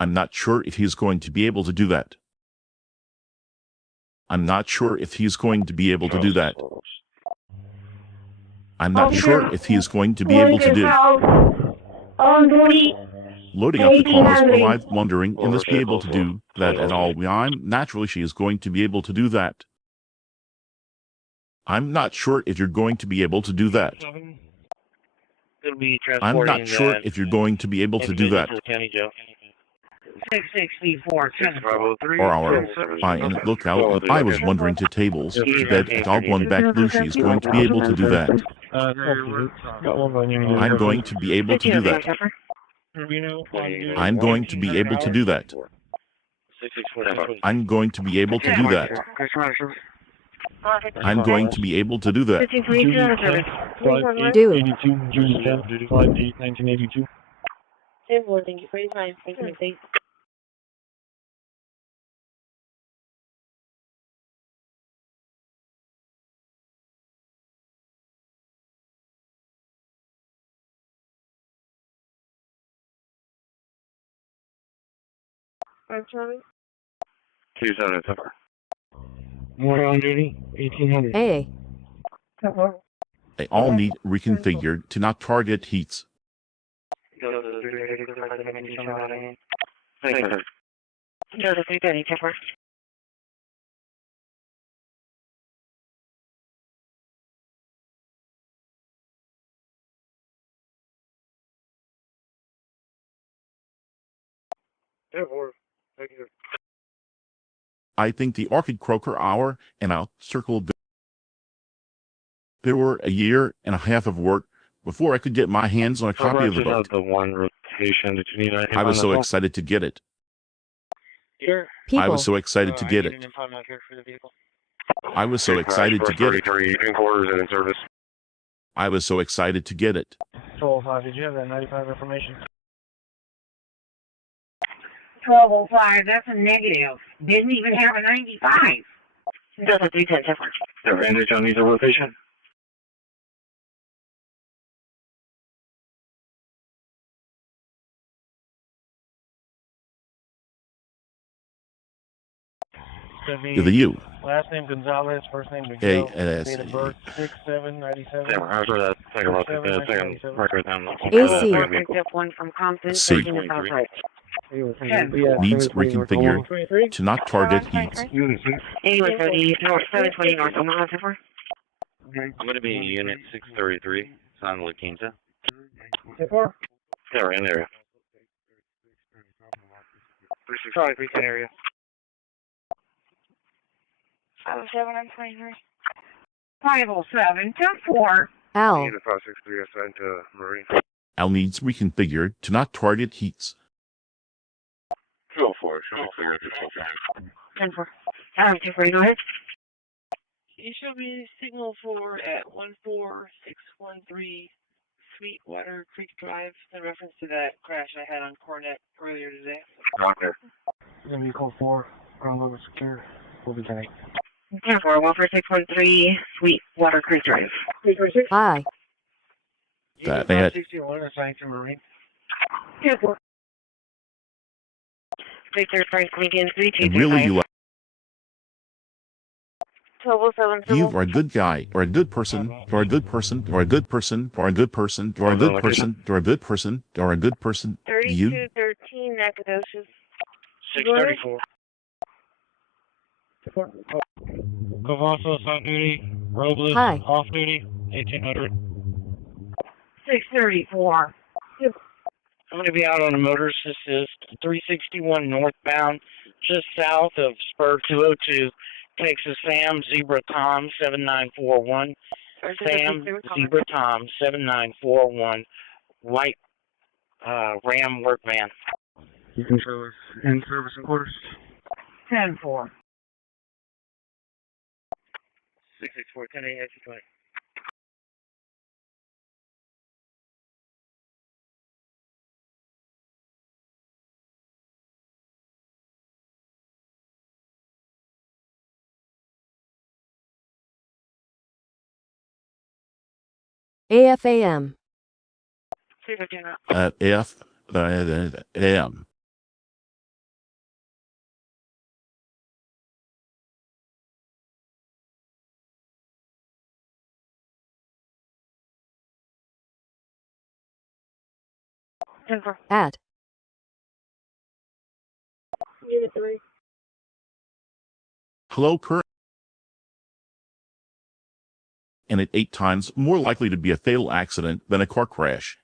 I'm not sure if he's going to be able to do that. I'm not sure if he's going to be able to do that. I'm not sure if he's going to be able to do. Loading up the calls, alive, wondering, will this be able to do that at all? I'm naturally she is going to be able to do that. I'm not sure if you're going to be able to do that. I'm not sure if you're going to be able to do that. 664 Or our and look out. I was wondering to tables, to bed, at dog one back blue. She is going to be able to do that. I'm going to be able to do that. I'm going to be able to do that. I'm going to be able to do that. I'm going to be able to do that. Do. 1982. Thank you for your time. Thank you. I'm Charlie. 277. More on duty, 1800. Hey. They all need reconfigured to not target heats. I think the Orchid Croaker hour and I'll circle. There were a year and a half of work before I could get my hands on a copy of the book. The one rotation that you need. I was so excited to get it. People. I was so excited to get it. I was so excited to get it. I was so excited to get it. 1205, did you have that 95 information? 1205, that's a negative. Didn't even have a 95. Does a 310 difference. The range on either rotation? To the U. Last name Gonzalez, first name Miguel. Date of birth 6/7/97. Yeah, after that, take a look at this. Second record down. AC. One from Compton. C. Right. Needs reconfigured to not target heats. Anyway, 720 North Omaha, Zipper. I'm going to be unit 633, San La Quinta. Zipper? Yeah, we're in there. 310 area. 507 and 23. 507 to 4. Al. Unit 563 assigned to Marine. Al needs reconfigured to not target heats. 204, 10-4. 240, go ahead. You show me signal 4 at 14613 Sweetwater Creek Drive in reference to that crash I had on Cornet earlier today. Roger. Vehicle 4, ground level secure. We'll be connected. 10-4, 14613, Sweetwater Creek Drive. Bye. That they had 61 assigned to Marine. 10-4. 635 Lincoln, and 3225. really you 1207. are a good guy, or a good person, or a good person, or a good person, or a good person, or a good person, or a good person, or a good person. You 3213 Nacogdoches. 634. Cavasso, St. Moody, Robles, Hi. off duty, 1800. 634. I'm going to be out on a motorist assist, 361 northbound, just south of Spur 202, Texas Sam, Zebra Tom, 7941. Sam, Zebra Tom, 7941, white Ram work van. You can show us in service and quarters. 10-4. 664, 10 8, 20. AFAM. at F M. At. Unit 3. Hello, current. And at 8 times more likely to be a fatal accident than a car crash.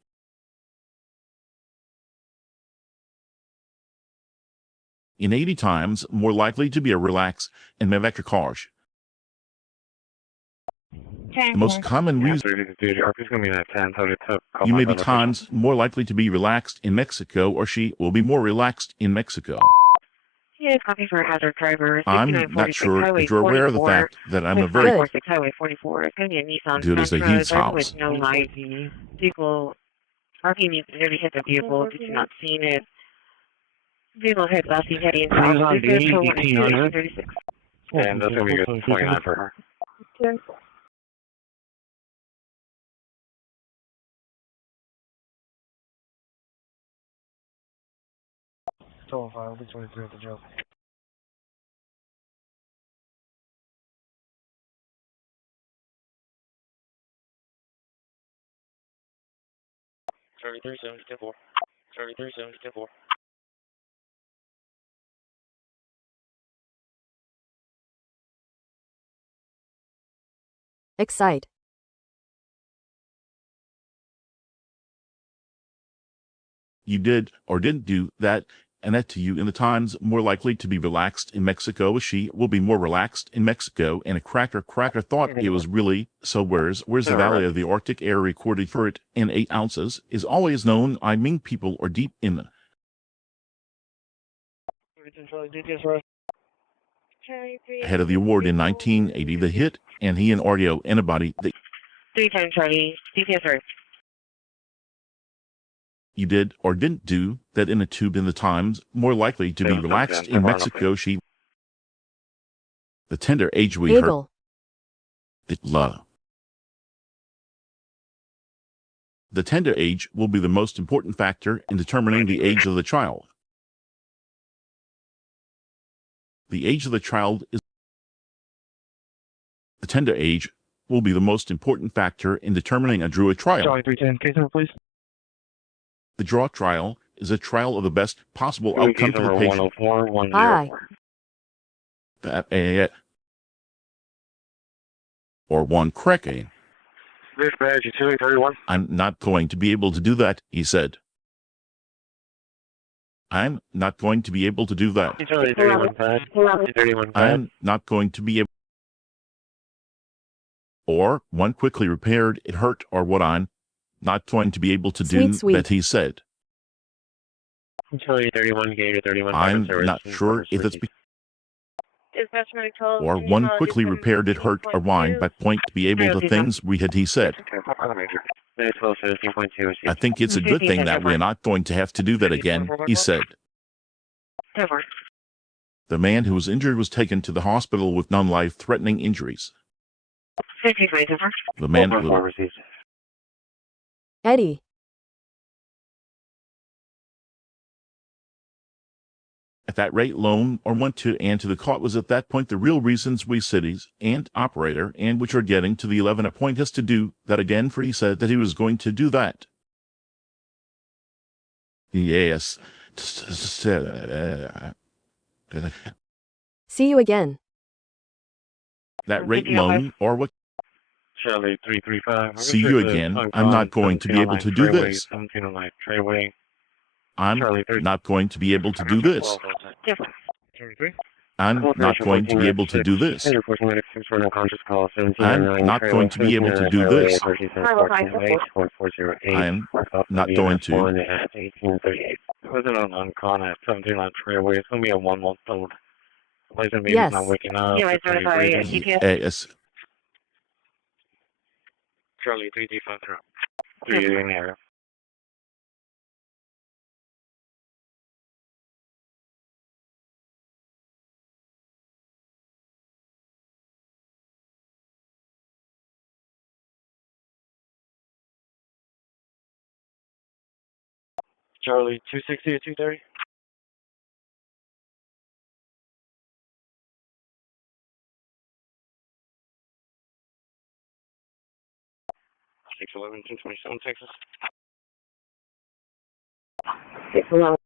In 80 times more likely to be a relax and electric cars. The most common reason you may be times more likely to be relaxed in Mexico, or she will be more relaxed in Mexico. Yeah, copy for a hazard driver. I'm not sure if you're aware of the fact that I'm a very Good. Highway 44. It's going to be a Nissan Dude, it's a Sentra, huge driver house. with no light. Vehicle, RP needs to hit the vehicle if you've not seen it. Vehicle head lefty heading into He's on opposite D, for 1800. 36. And that's going to be good 29 for her. 10-4. Total file, will be 23 at the jail. Thirty-three 74. 33 74. Excite. you did or didn't do that, and that to you in the times more likely to be relaxed in Mexico, she will be more relaxed in Mexico, and a cracker thought it was really, so where's the Valley of the Arctic air recorded for it in 8 ounces is always known. I mean, people are deep in the head of the award in 1980, the hit, and he and RTA anybody that 310 Charlie, DPS right. you did or didn't do that in a tube in the times more likely to be relaxed in Mexico, she the tender age we heard Bagel. the tender age will be the most important factor in determining the age of the child. The age of the child is the tender age will be the most important factor in determining a DRUA trial. Charlie 310, case number, please. The draw trial is a trial of the best possible outcome for the patient. 104, Hi. Or one cracking. Dispatch, 231. I'm not going to be able to do that, he said. I'm not going to be able to do that. 31. I'm not going to be able. Or one quickly repaired, it hurt, or what I'm not going to be able to do Sweet. that, he said. Charlie 31, Gator 31. I'm not sure if it's Dispatch medic 12. or one quickly repaired, it hurt, or wine, but point to be able to things we had, he said. I think it's a good thing that we're not going to have to do that again, he said. Over. The man who was injured was taken to the hospital with non-life-threatening injuries. The man who... Eddie. At that rate, loan or went to and to the caught was at that point the real reasons we cities and operator and which are getting to the 11 point has to do that again, for he said that he was going to do that. Yes. See you again. That rate loan or what? Charlie 335. See you again. I'm not going to be able to do this. 1709 Trayway. I'm not going to be able to do this. I'm not going to be able to do this. I'm not going to be able to do this. I'm not going to. Wasn't on con at 17 on Trayway. It's going to be a 1 month old. Yes. Not waking up. Yeah, I certify GPS. Yes. Charlie 3350. 380 in the area. Charlie 260 to 230. 611 227 Texas. 611.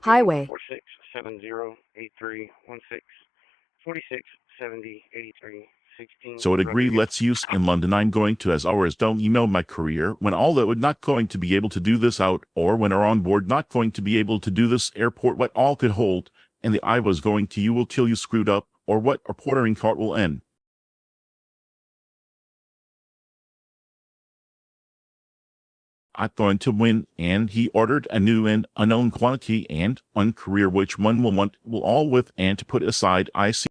Highway. 46708316 467083 16. So it agreed, let's use in London. I'm going to, as ours don't email my career, when all that would not going to be able to do this out, or when are on board not going to be able to do this airport, what all could hold, and the I was going to you will till you screwed up, or what a portering cart will end. I'm going to win, and he ordered a new and unknown quantity and on career which one will want will all with and to put aside I see.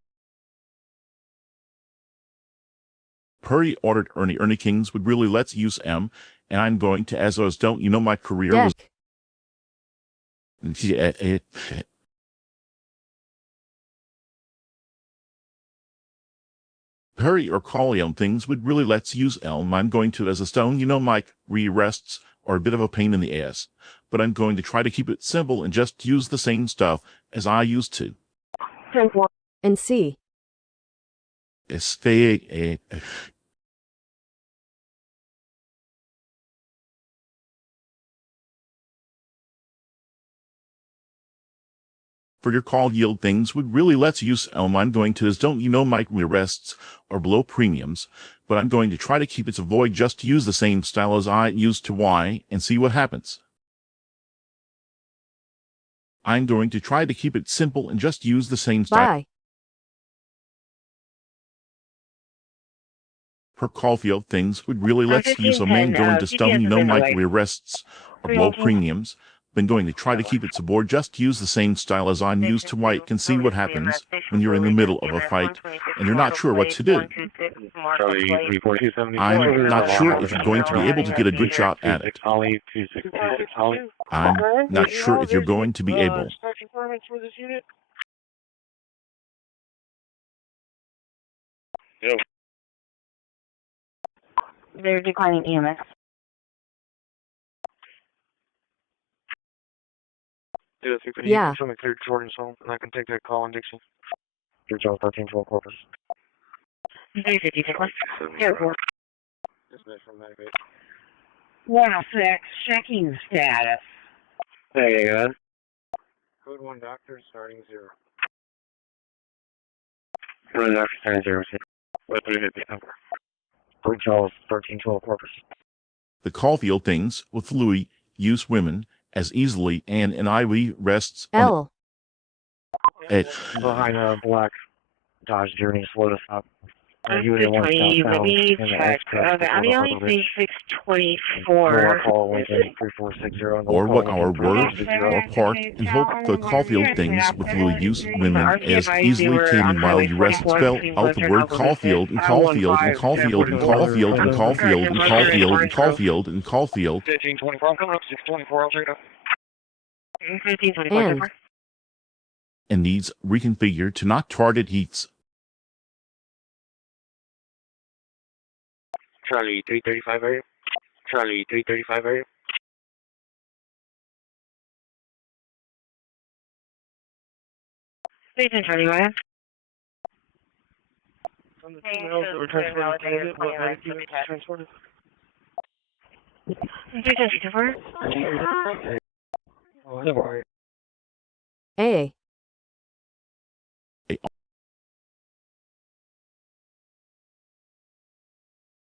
Purdy ordered Ernie Kings would really let's use M, and I'm going to as those don't you know my career was. Perry or Collie on things would really let's use Elm. I'm going to as a stone, you know, Mike re-rests are a bit of a pain in the ass, but I'm going to try to keep it simple and just use the same stuff as I used to. And C. For your call yield things would really let's use Elm. I'm going to as don't you know Mike arrests or below premiums, but I'm going to try to keep it to avoid just to use the same style as I used to Y and see what happens. I'm going to try to keep it simple and just use the same style. Bye. Per Caulfield things would really let's use a man going to stone you know Mike arrests or below premiums. Been going to try to keep it aboard just use the same style as I'm used to White can see what happens when you're in the middle of a fight and you're not sure what to do. I'm not sure if you're going to be able to get a good shot at it. I'm not sure if you're going to be able. They're declining EMS. Yeah. Show me clear Jordan's home, and I can take that call on Dixie. Your Joe 1312 Corpus. 350, take one. Airport. Dispatch from Medicaid. 106, checking status. Hey, go ahead. Code 1 doctor, starting 0. 1 doctor, starting 0. What 350 number? Your Joe 1312 Corpus. The Caulfield things with Louis use women as easily and an IV rests L. Behind black Dodge Journey slowed us up. Let me check. The Aviali 624. Or what our words or park and hope the Caulfield things with Louis use women as easily can while you rest spell out the word Caulfield and Caulfield and Caulfield and Caulfield and Caulfield and Caulfield and Caulfield and Caulfield. 1524, I'm coming up 624, I'll check it out. And and needs reconfigured to not target heats. Charlie 335 area. Charlie 335 area. Station Charlie, go ahead. On the 2 males that were transported to Canada, what latitude was transported? Station 224. Oh, I'm sorry. A.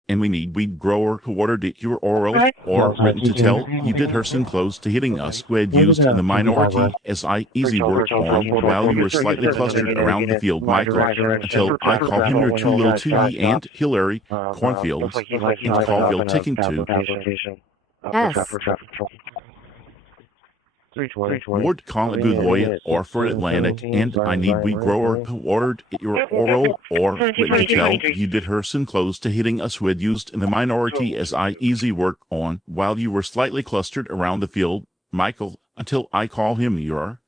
And we need weed grower who ordered it your oral or written to tell you did her sin close to hitting us who had used in the minority as I easy work on while you were slightly clustered around the field, Michael, until I call him your 2 little 2E and Hillary cornfields in Colville taking to S. Ward Conlagood or for Atlantic, and I need weed grower who ordered it your oral or written to tell you did her sin close to hitting us who had used in the minority as I easy work on while you were slightly clustered around the field, Michael, until I call him your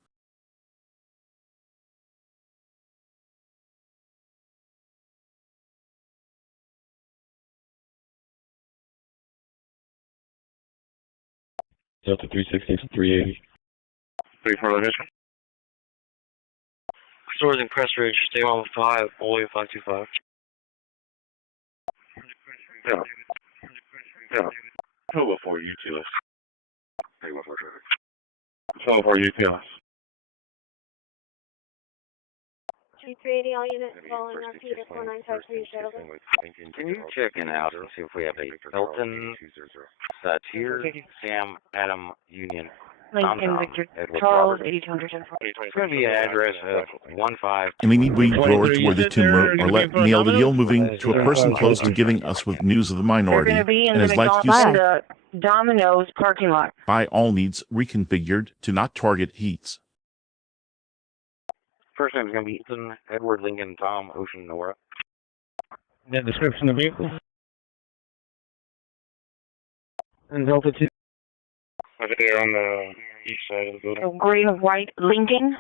Delta 360 to 380. 34 location. Stores in Crest Ridge, stay on 5, all the way 525. Yeah. Yeah. 204 UTS. 204 UTS. 380, all units following RP to 4953 shuttle. Can you check in out and see if we have a Hilton, Satir, Sam, Adam, Union, Lincoln, Victor, Charles, 8200. It's going to be an address of 15. and we need weed grower to where the tumor or let nail the deal moving to a person close to giving us with news of the minority and as like you said, the Domino's parking lot. by all needs reconfigured to not target heats. First name's going to be Ethan, Edward, Lincoln, Tom, Ocean, Nora. The description of the vehicle? And Delta 2. Over there on the east side of the building. So gray and white Lincoln.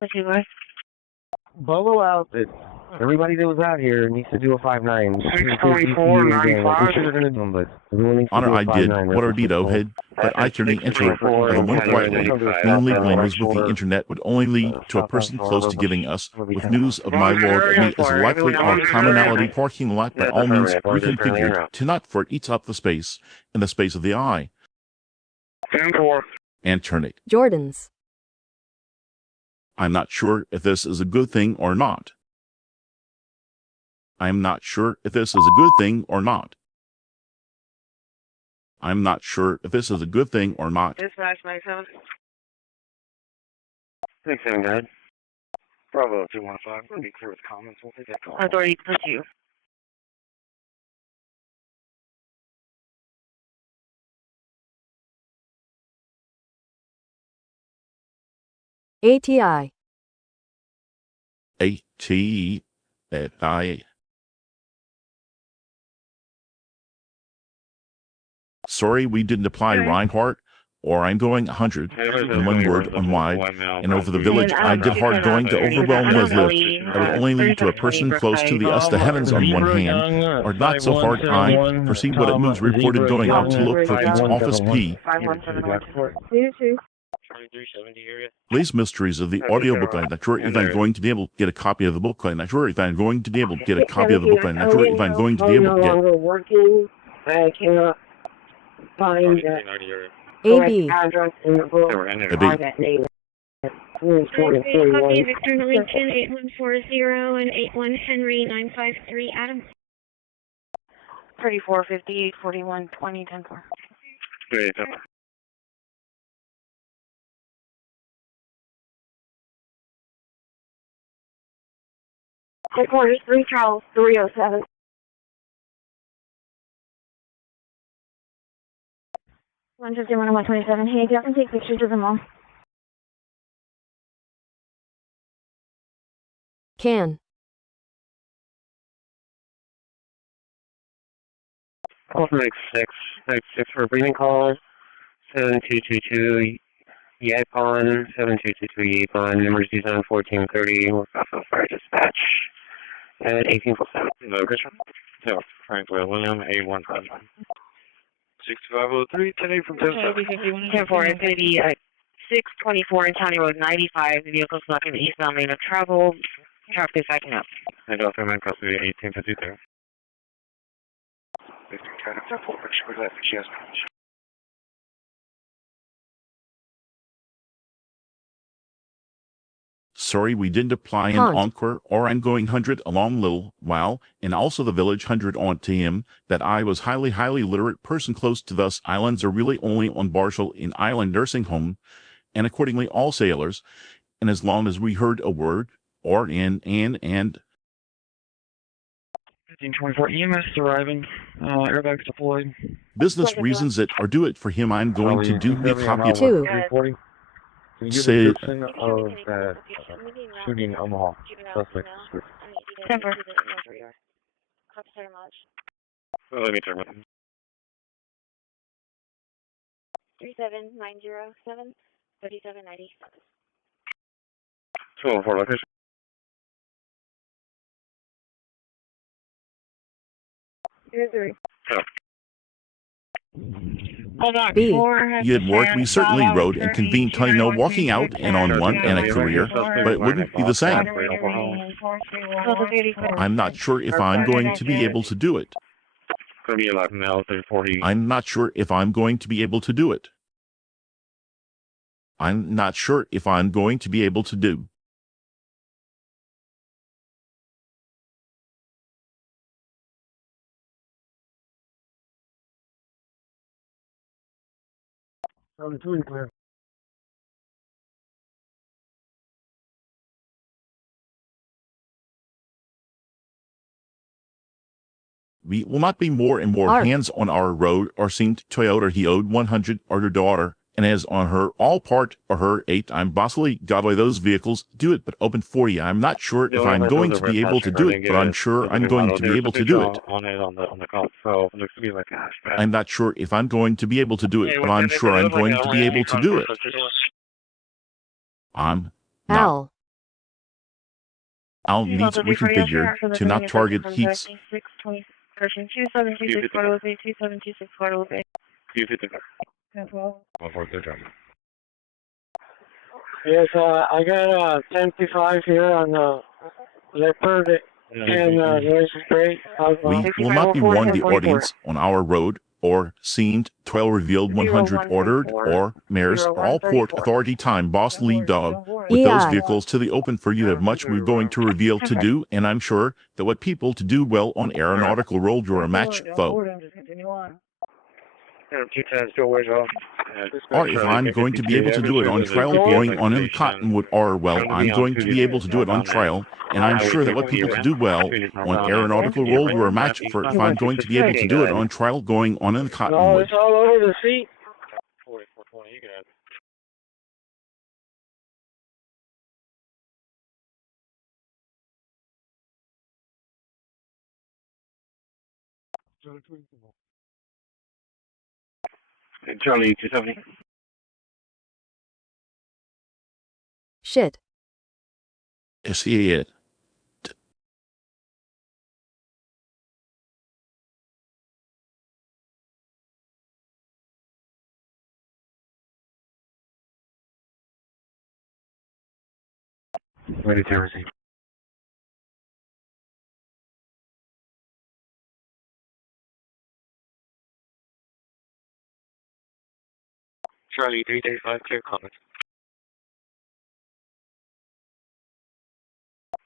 Let's see what. Bubble out that everybody that was out here needs to do a 5-9. 624, 95. We should have done them, but everyone needs to Honor do a I did 5-9 what Ardito had, but I turned the entry of the one quietly. The only blame was with the internet would only lead to a person close to giving us with news of my lord and me as likely our commonality parking lot by all means reconfigured to not for it eats up the space in the space of the eye. 10-4. And turn it. Jordan's. I'm not sure if this is a good thing or not. I'm not sure if this is a good thing or not. I'm not sure if this is a good thing or not. Dispatch 97. 67, guys. Bravo 215. We'll be clear with comments. We'll take that call. Authority put you. ATI. ATI. Sorry we didn't apply Reinhardt, or I'm going 100 in one word on wide, and over the village I did hard going to overwhelm was lived. That would only lead to a person close to the us the heavens on one hand, or not so hard I perceive what it moves reported going out to look for its office P. 51712. Charlie 370 area. These mysteries of the audiobook, I'm not sure if I'm going to be able to get a copy of the book. I'm not sure if I'm going to be able to get a copy of the book. I'm not sure if I'm going to be able to get. Working. I cannot find the 390 area. AB. address in the book. AB. That name. Copy Victor Lincoln 8140 and 81 Henry 953 Adam. 34, 58, 41, 20, 10, 4. Great. Headquarters 3 Charles 307. One 51 and 127. Hey, you can take pictures of them all. Can. Call from X6 for a breathing call. 7222. The Icon 7223 Icon, emergency zone 1430, we're Southwest Fire Dispatch. At 1847. No, Christian. No, Frank William, A1 Husband. 6503, 10 from 10-4, Infinity at 624 in County Road 95. The vehicle's blocking the eastbound lane of travel. Traffic is backing up. And also, man, custody 1853. Sorry we didn't apply an encore or ongoing 100 along little while, and also the village 100 onto him, that I was highly literate person close to thus islands are really only on Barshall in island nursing home, and accordingly all sailors, and as long as we heard a word, or and 1524 EMS arriving, airbags deployed. Business reasons that are do it for him, I'm going to do me copy. 2. Can you give Say, a description of that shooting in Omaha? Suspect. Well, let me turn it. 37907 3790. 204 location. Oh. Hold on. B. you had worked, we certainly rode and convened time no walking out and on one and a career, but it wouldn't be the same. I'm not sure if I'm going to be able to do it. Going to be 11 now, 340. I'm not sure if I'm going to be able to do it. I'm not sure if I'm going to be able to do. Clear. We will not be more and more hands on our road, or seemed Toyota he owed 100 or her daughter, and as on her all part or her 8, I'm bossily got away those vehicles, do it, but open 40. I'm not sure if I'm going to be able to do it, but I'm sure I'm going to be able to do it. On the console, it looks to be like, gosh, man. I'm not sure if I'm going to be able to do it, but I'm sure I'm going to be able to do it. I'm not. I'll need to reconfigure to not target heats. 2726 Guadalupe, 2726 Guadalupe. Yes, I got 1055 here on the Leopard, and noise is great. We will not be warned the audience on our road, or seemed 12 revealed 100 ordered, or mares, all port authority time boss lead dog, with those vehicles to the open for you have much we're going to reveal to do, and I'm sure that what people to do well on aeronautical road you're a match foe. Or if I'm going to be able to do it on trial going on in the Cottonwood, or well, I'm going to be able to do it on trial, and I'm sure that what people to do well on aeronautical road you're a match for if I'm going to be able to do it on trial going on in the Cottonwood. No, it's all over the seat. 4420, you got it. Charlie 270. Shit. See it. Ready to receive. Charlie 335, clear comment.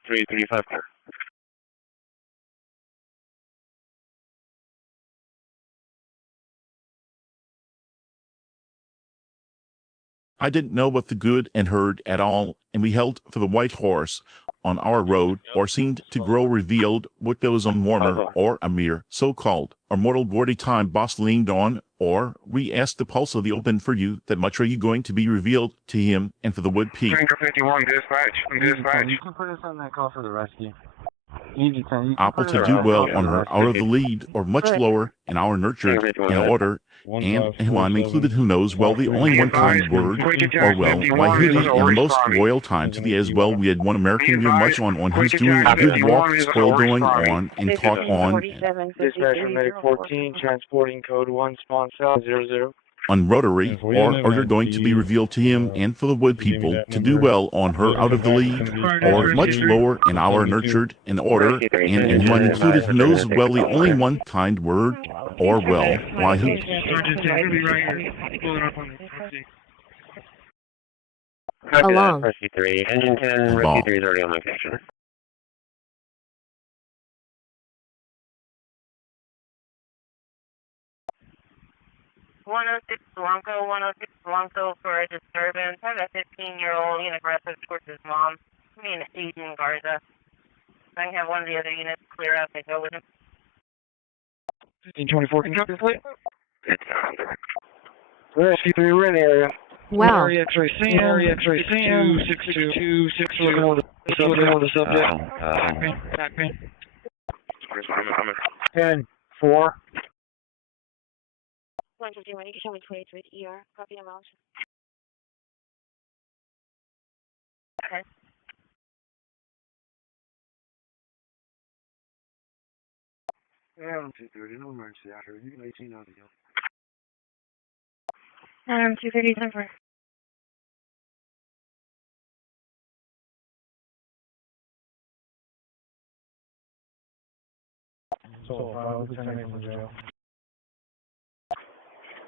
335, clear. I didn't know what the good and heard at all, and we held for the white horse on our road, or seemed to grow revealed what goes on warmer, or a mere so-called, or mortal gordy time boss leaned on, or we asked the pulse of the open for you, that much are you going to be revealed to him, and for the wood peak. Drinker 51, dispatch. You can put us on that call for the rescue. Apple to do well on her out of the lead or much lower in our nurtured in order, and I'm included who knows well the only one kind word or well why Hootie in the most royal time to the as well we had one American we much on who's doing a good walk spoil going on and caught on Dispatch from Medic 14 transporting code 1 spawn cell 00. on rotary or you're going to be revealed to him and for the wood people to do well on her out of the lead or much lower in our nurtured in order and one included knows well the only one kind word or well why who Along. Rescue 3, engine 10, Rescue 3 is already on location. Blanco, 106 Blanco for a disturbance. I have a 15-year-old being aggressive towards his mom. Me and Aiden Garza. I can have one of the other units clear up and go with him. 1524, can you please? Rescue 3, we're in the area. Wow. Area X-ray scene, area X-ray scene, 622, looking over the subject. Back me. 10, 4. 151, you can show me 23 ER. Copy amount. Okay. Yeah, 230, no emergency after. You can 18 out of the 230 number.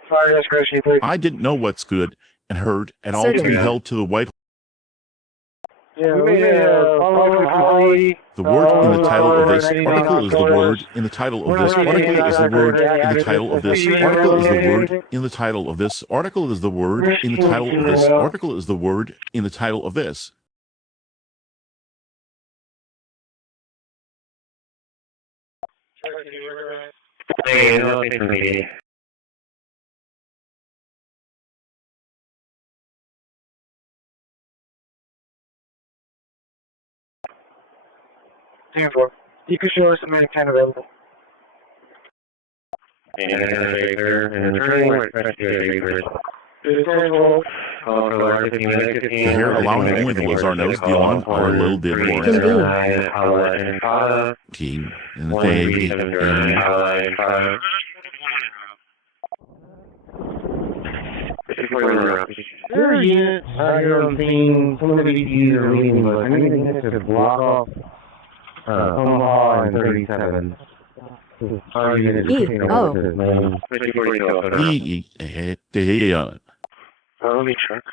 Fire desk rescue 3. I didn't know what's good and heard and all to be held to the white. Yeah, we made a follow-up. The word in the title of this article is the word in the title of this article is the word in the title of this article is the word in the title of this article is the word in the title of this article is the word in the title of this. Stand for. You can show us the main 10 available. Here, allowing only the Lozarnos beyond our little bit more. Team in the day. There he is. I hear him saying some of the BTs are leaving, but I'm using this to block off Omaha and 37. Oh. Let me check.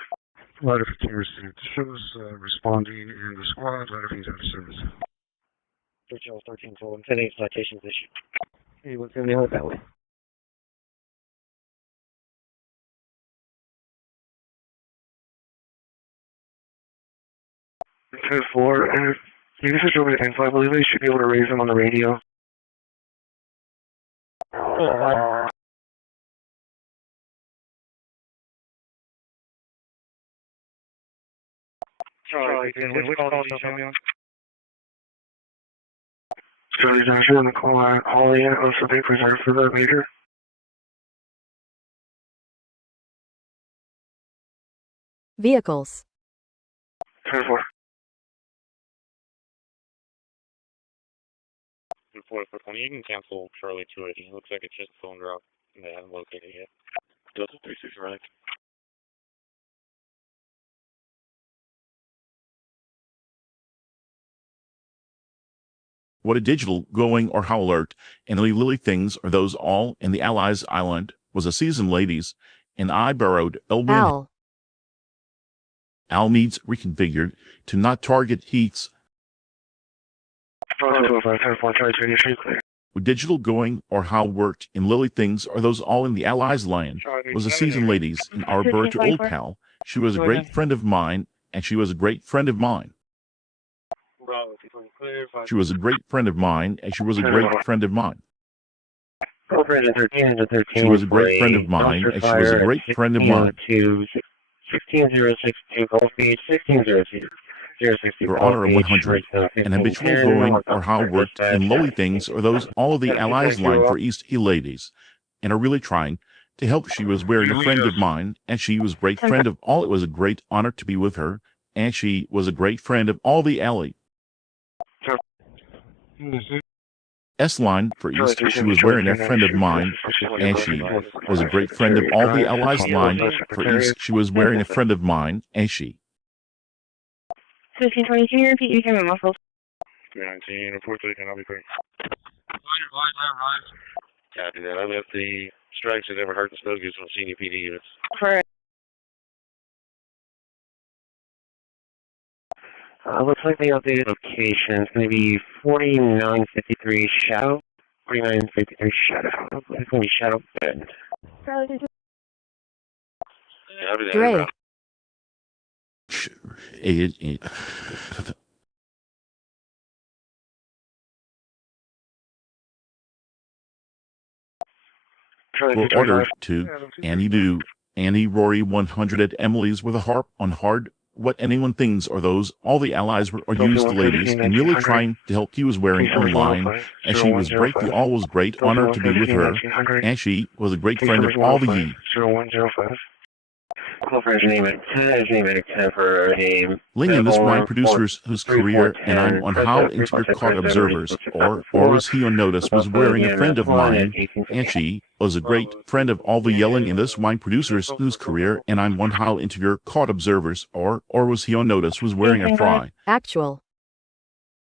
Ladder 15 received. Shows responding in the squad. Ladder 15 out of service. 13 total. I'm sending citations issued. Hey, what's in the other that way? Code 4, and you can switch over to info. I believe they should be able to raise them on the radio. Charlie, which call did you show me on? Charlie's actually on the call out. All the units will be preserved for the major. Vehicles. Code 4. 420, you can cancel Charlie 280. Looks like it's just phone drop. They haven't located it yet. Delta 36 right. What a digital, going, or how alert, and the lily things are those all in the Allies Island was a season, ladies, and I borrowed Elwin. Al needs reconfigured to not target heats. With digital going or how worked in lily things are those all in the Allies land was a season, ladies, in our birth to old pal. She was a great friend of mine, and she was a great friend of mine. She was a great friend of mine, and she was a great friend of mine. She was a great friend of mine, and she was a great friend of mine. 16062 Gulf Beach 1602. Your Honor of 100, an habitual going or how worked in lowly things or those all of the Allies line for East Hill ladies, and are really trying to help. She was wearing a friend of mine, and she was a great friend of all. It was a great honor to be with her, and she was a great friend of all the alley. S line for East, she was wearing a friend of mine, and she was a great friend of all the Allies line for East. She was wearing a friend of mine, and she. 1522, repeat your camera muffled. 319, report taken, I'll be quick. Copy that. I left the strikes that ever hurt the stogies on CCPD units. For looks like the updated location is going to be 4953 Shadow. 4953 Shadow. It's going to be Shadow Bend. Dre. Were ordered to Annie Rory 100 at Emily's with a harp on hard what anyone thinks or those all the Allies were or used the ladies and really trying to help. He was wearing on line, and she was great. The all was great honor to be with her, and she was a great friend of all the ye. 0105. Call for name at 10 for name. Ling and this wine producers whose career and I'm on how into your caught observers, or was he on notice, was wearing a friend of mine, and she was a great friend of all the yelling in this wine producers whose career and I'm on how into your caught observers, or was he on notice, was wearing a fry. Actual.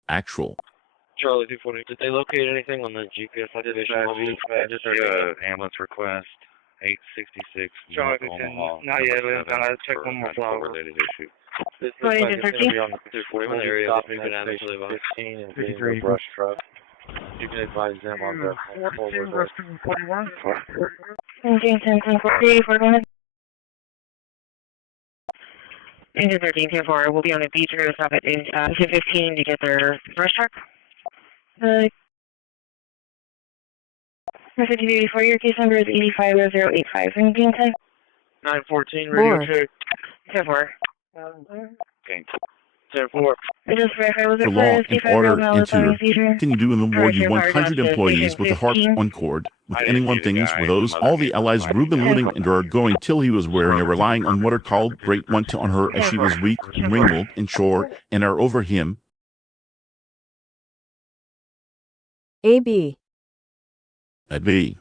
Charlie 240, did they locate anything on the GPS? I did issue I just heard ambulance request. 866 Charlie, Omaha. not yet. I'll check one more flower. Related issue. This looks like it's gonna be on the 241 area. This has been absolutely well. 15 and 53 brush truck. You can advise them on the forward. 41. Engine 1043, we're going to. Engine 1324 will be on the beach. We're going to stop at 215 to get their brush truck. 5084, your case number is 850085. Engine 10. 914, radio check. 10-4. Okay. 10-4. Just verify, was it For law and order and tutor, can you do in the war you 100 employees with the harp on cord, with anyone things with those, all the Allies Reuben looting and are going till he was wearing a relying on what are called great one to on her as she was weak and wrinkled and short and are over him. AB. At B.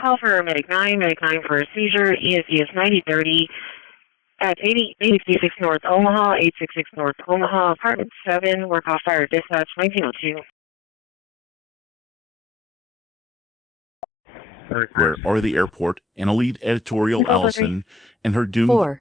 Call for Medic 9 for a seizure. ESD is 9030 at 866 North Omaha, 866 North Omaha, apartment 7, work off fire dispatch 1902. Where are the airport and a lead editorial Allison and her doom. 4.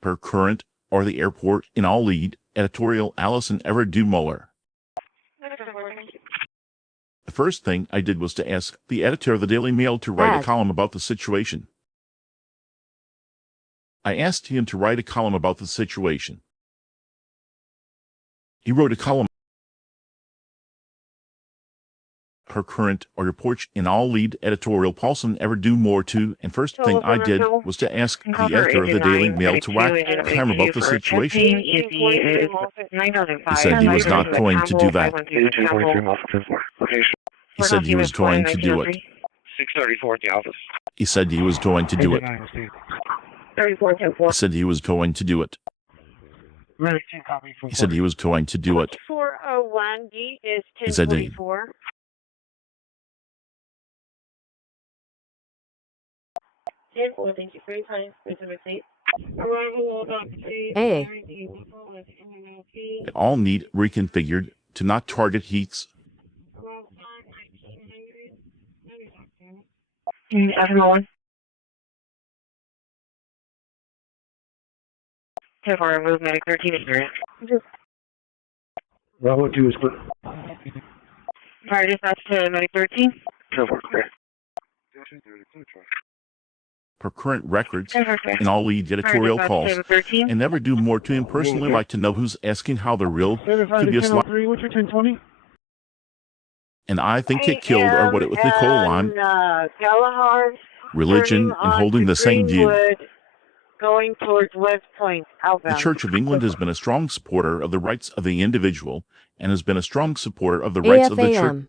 Per current or the airport in all lead editorial Allison ever do Mueller. The first thing I did was to ask the editor of the Daily Mail to write a column about the situation. I asked him to write a column about the situation. He wrote a column per current or report in all lead editorial Paulson ever do more to, and first thing I did was to ask the editor of the Daily Mail to write a column about the situation. He said he was not going to do that. He said he was going to do it. 634 at the office. He said he was going to do it. He said he was going to do it. He said he was going to do it. 401D is He said 1044. Thank you for your time. A. They all need reconfigured to not target heats. Everyone. So far, move medic 13 ignorant. Bravo 2 is clear. Fire dispatch to medic 13. So far, clear. per current records in all lead editorial calls, and never do more to him personally like to know who's asking how the real could be a slot. What's your 1020? And I think it killed, or what they call Lime, religion and holding the same view. Going towards West Point, outbound. The Church of England has been a strong supporter of the rights of the individual and has been a strong supporter of the rights of the church.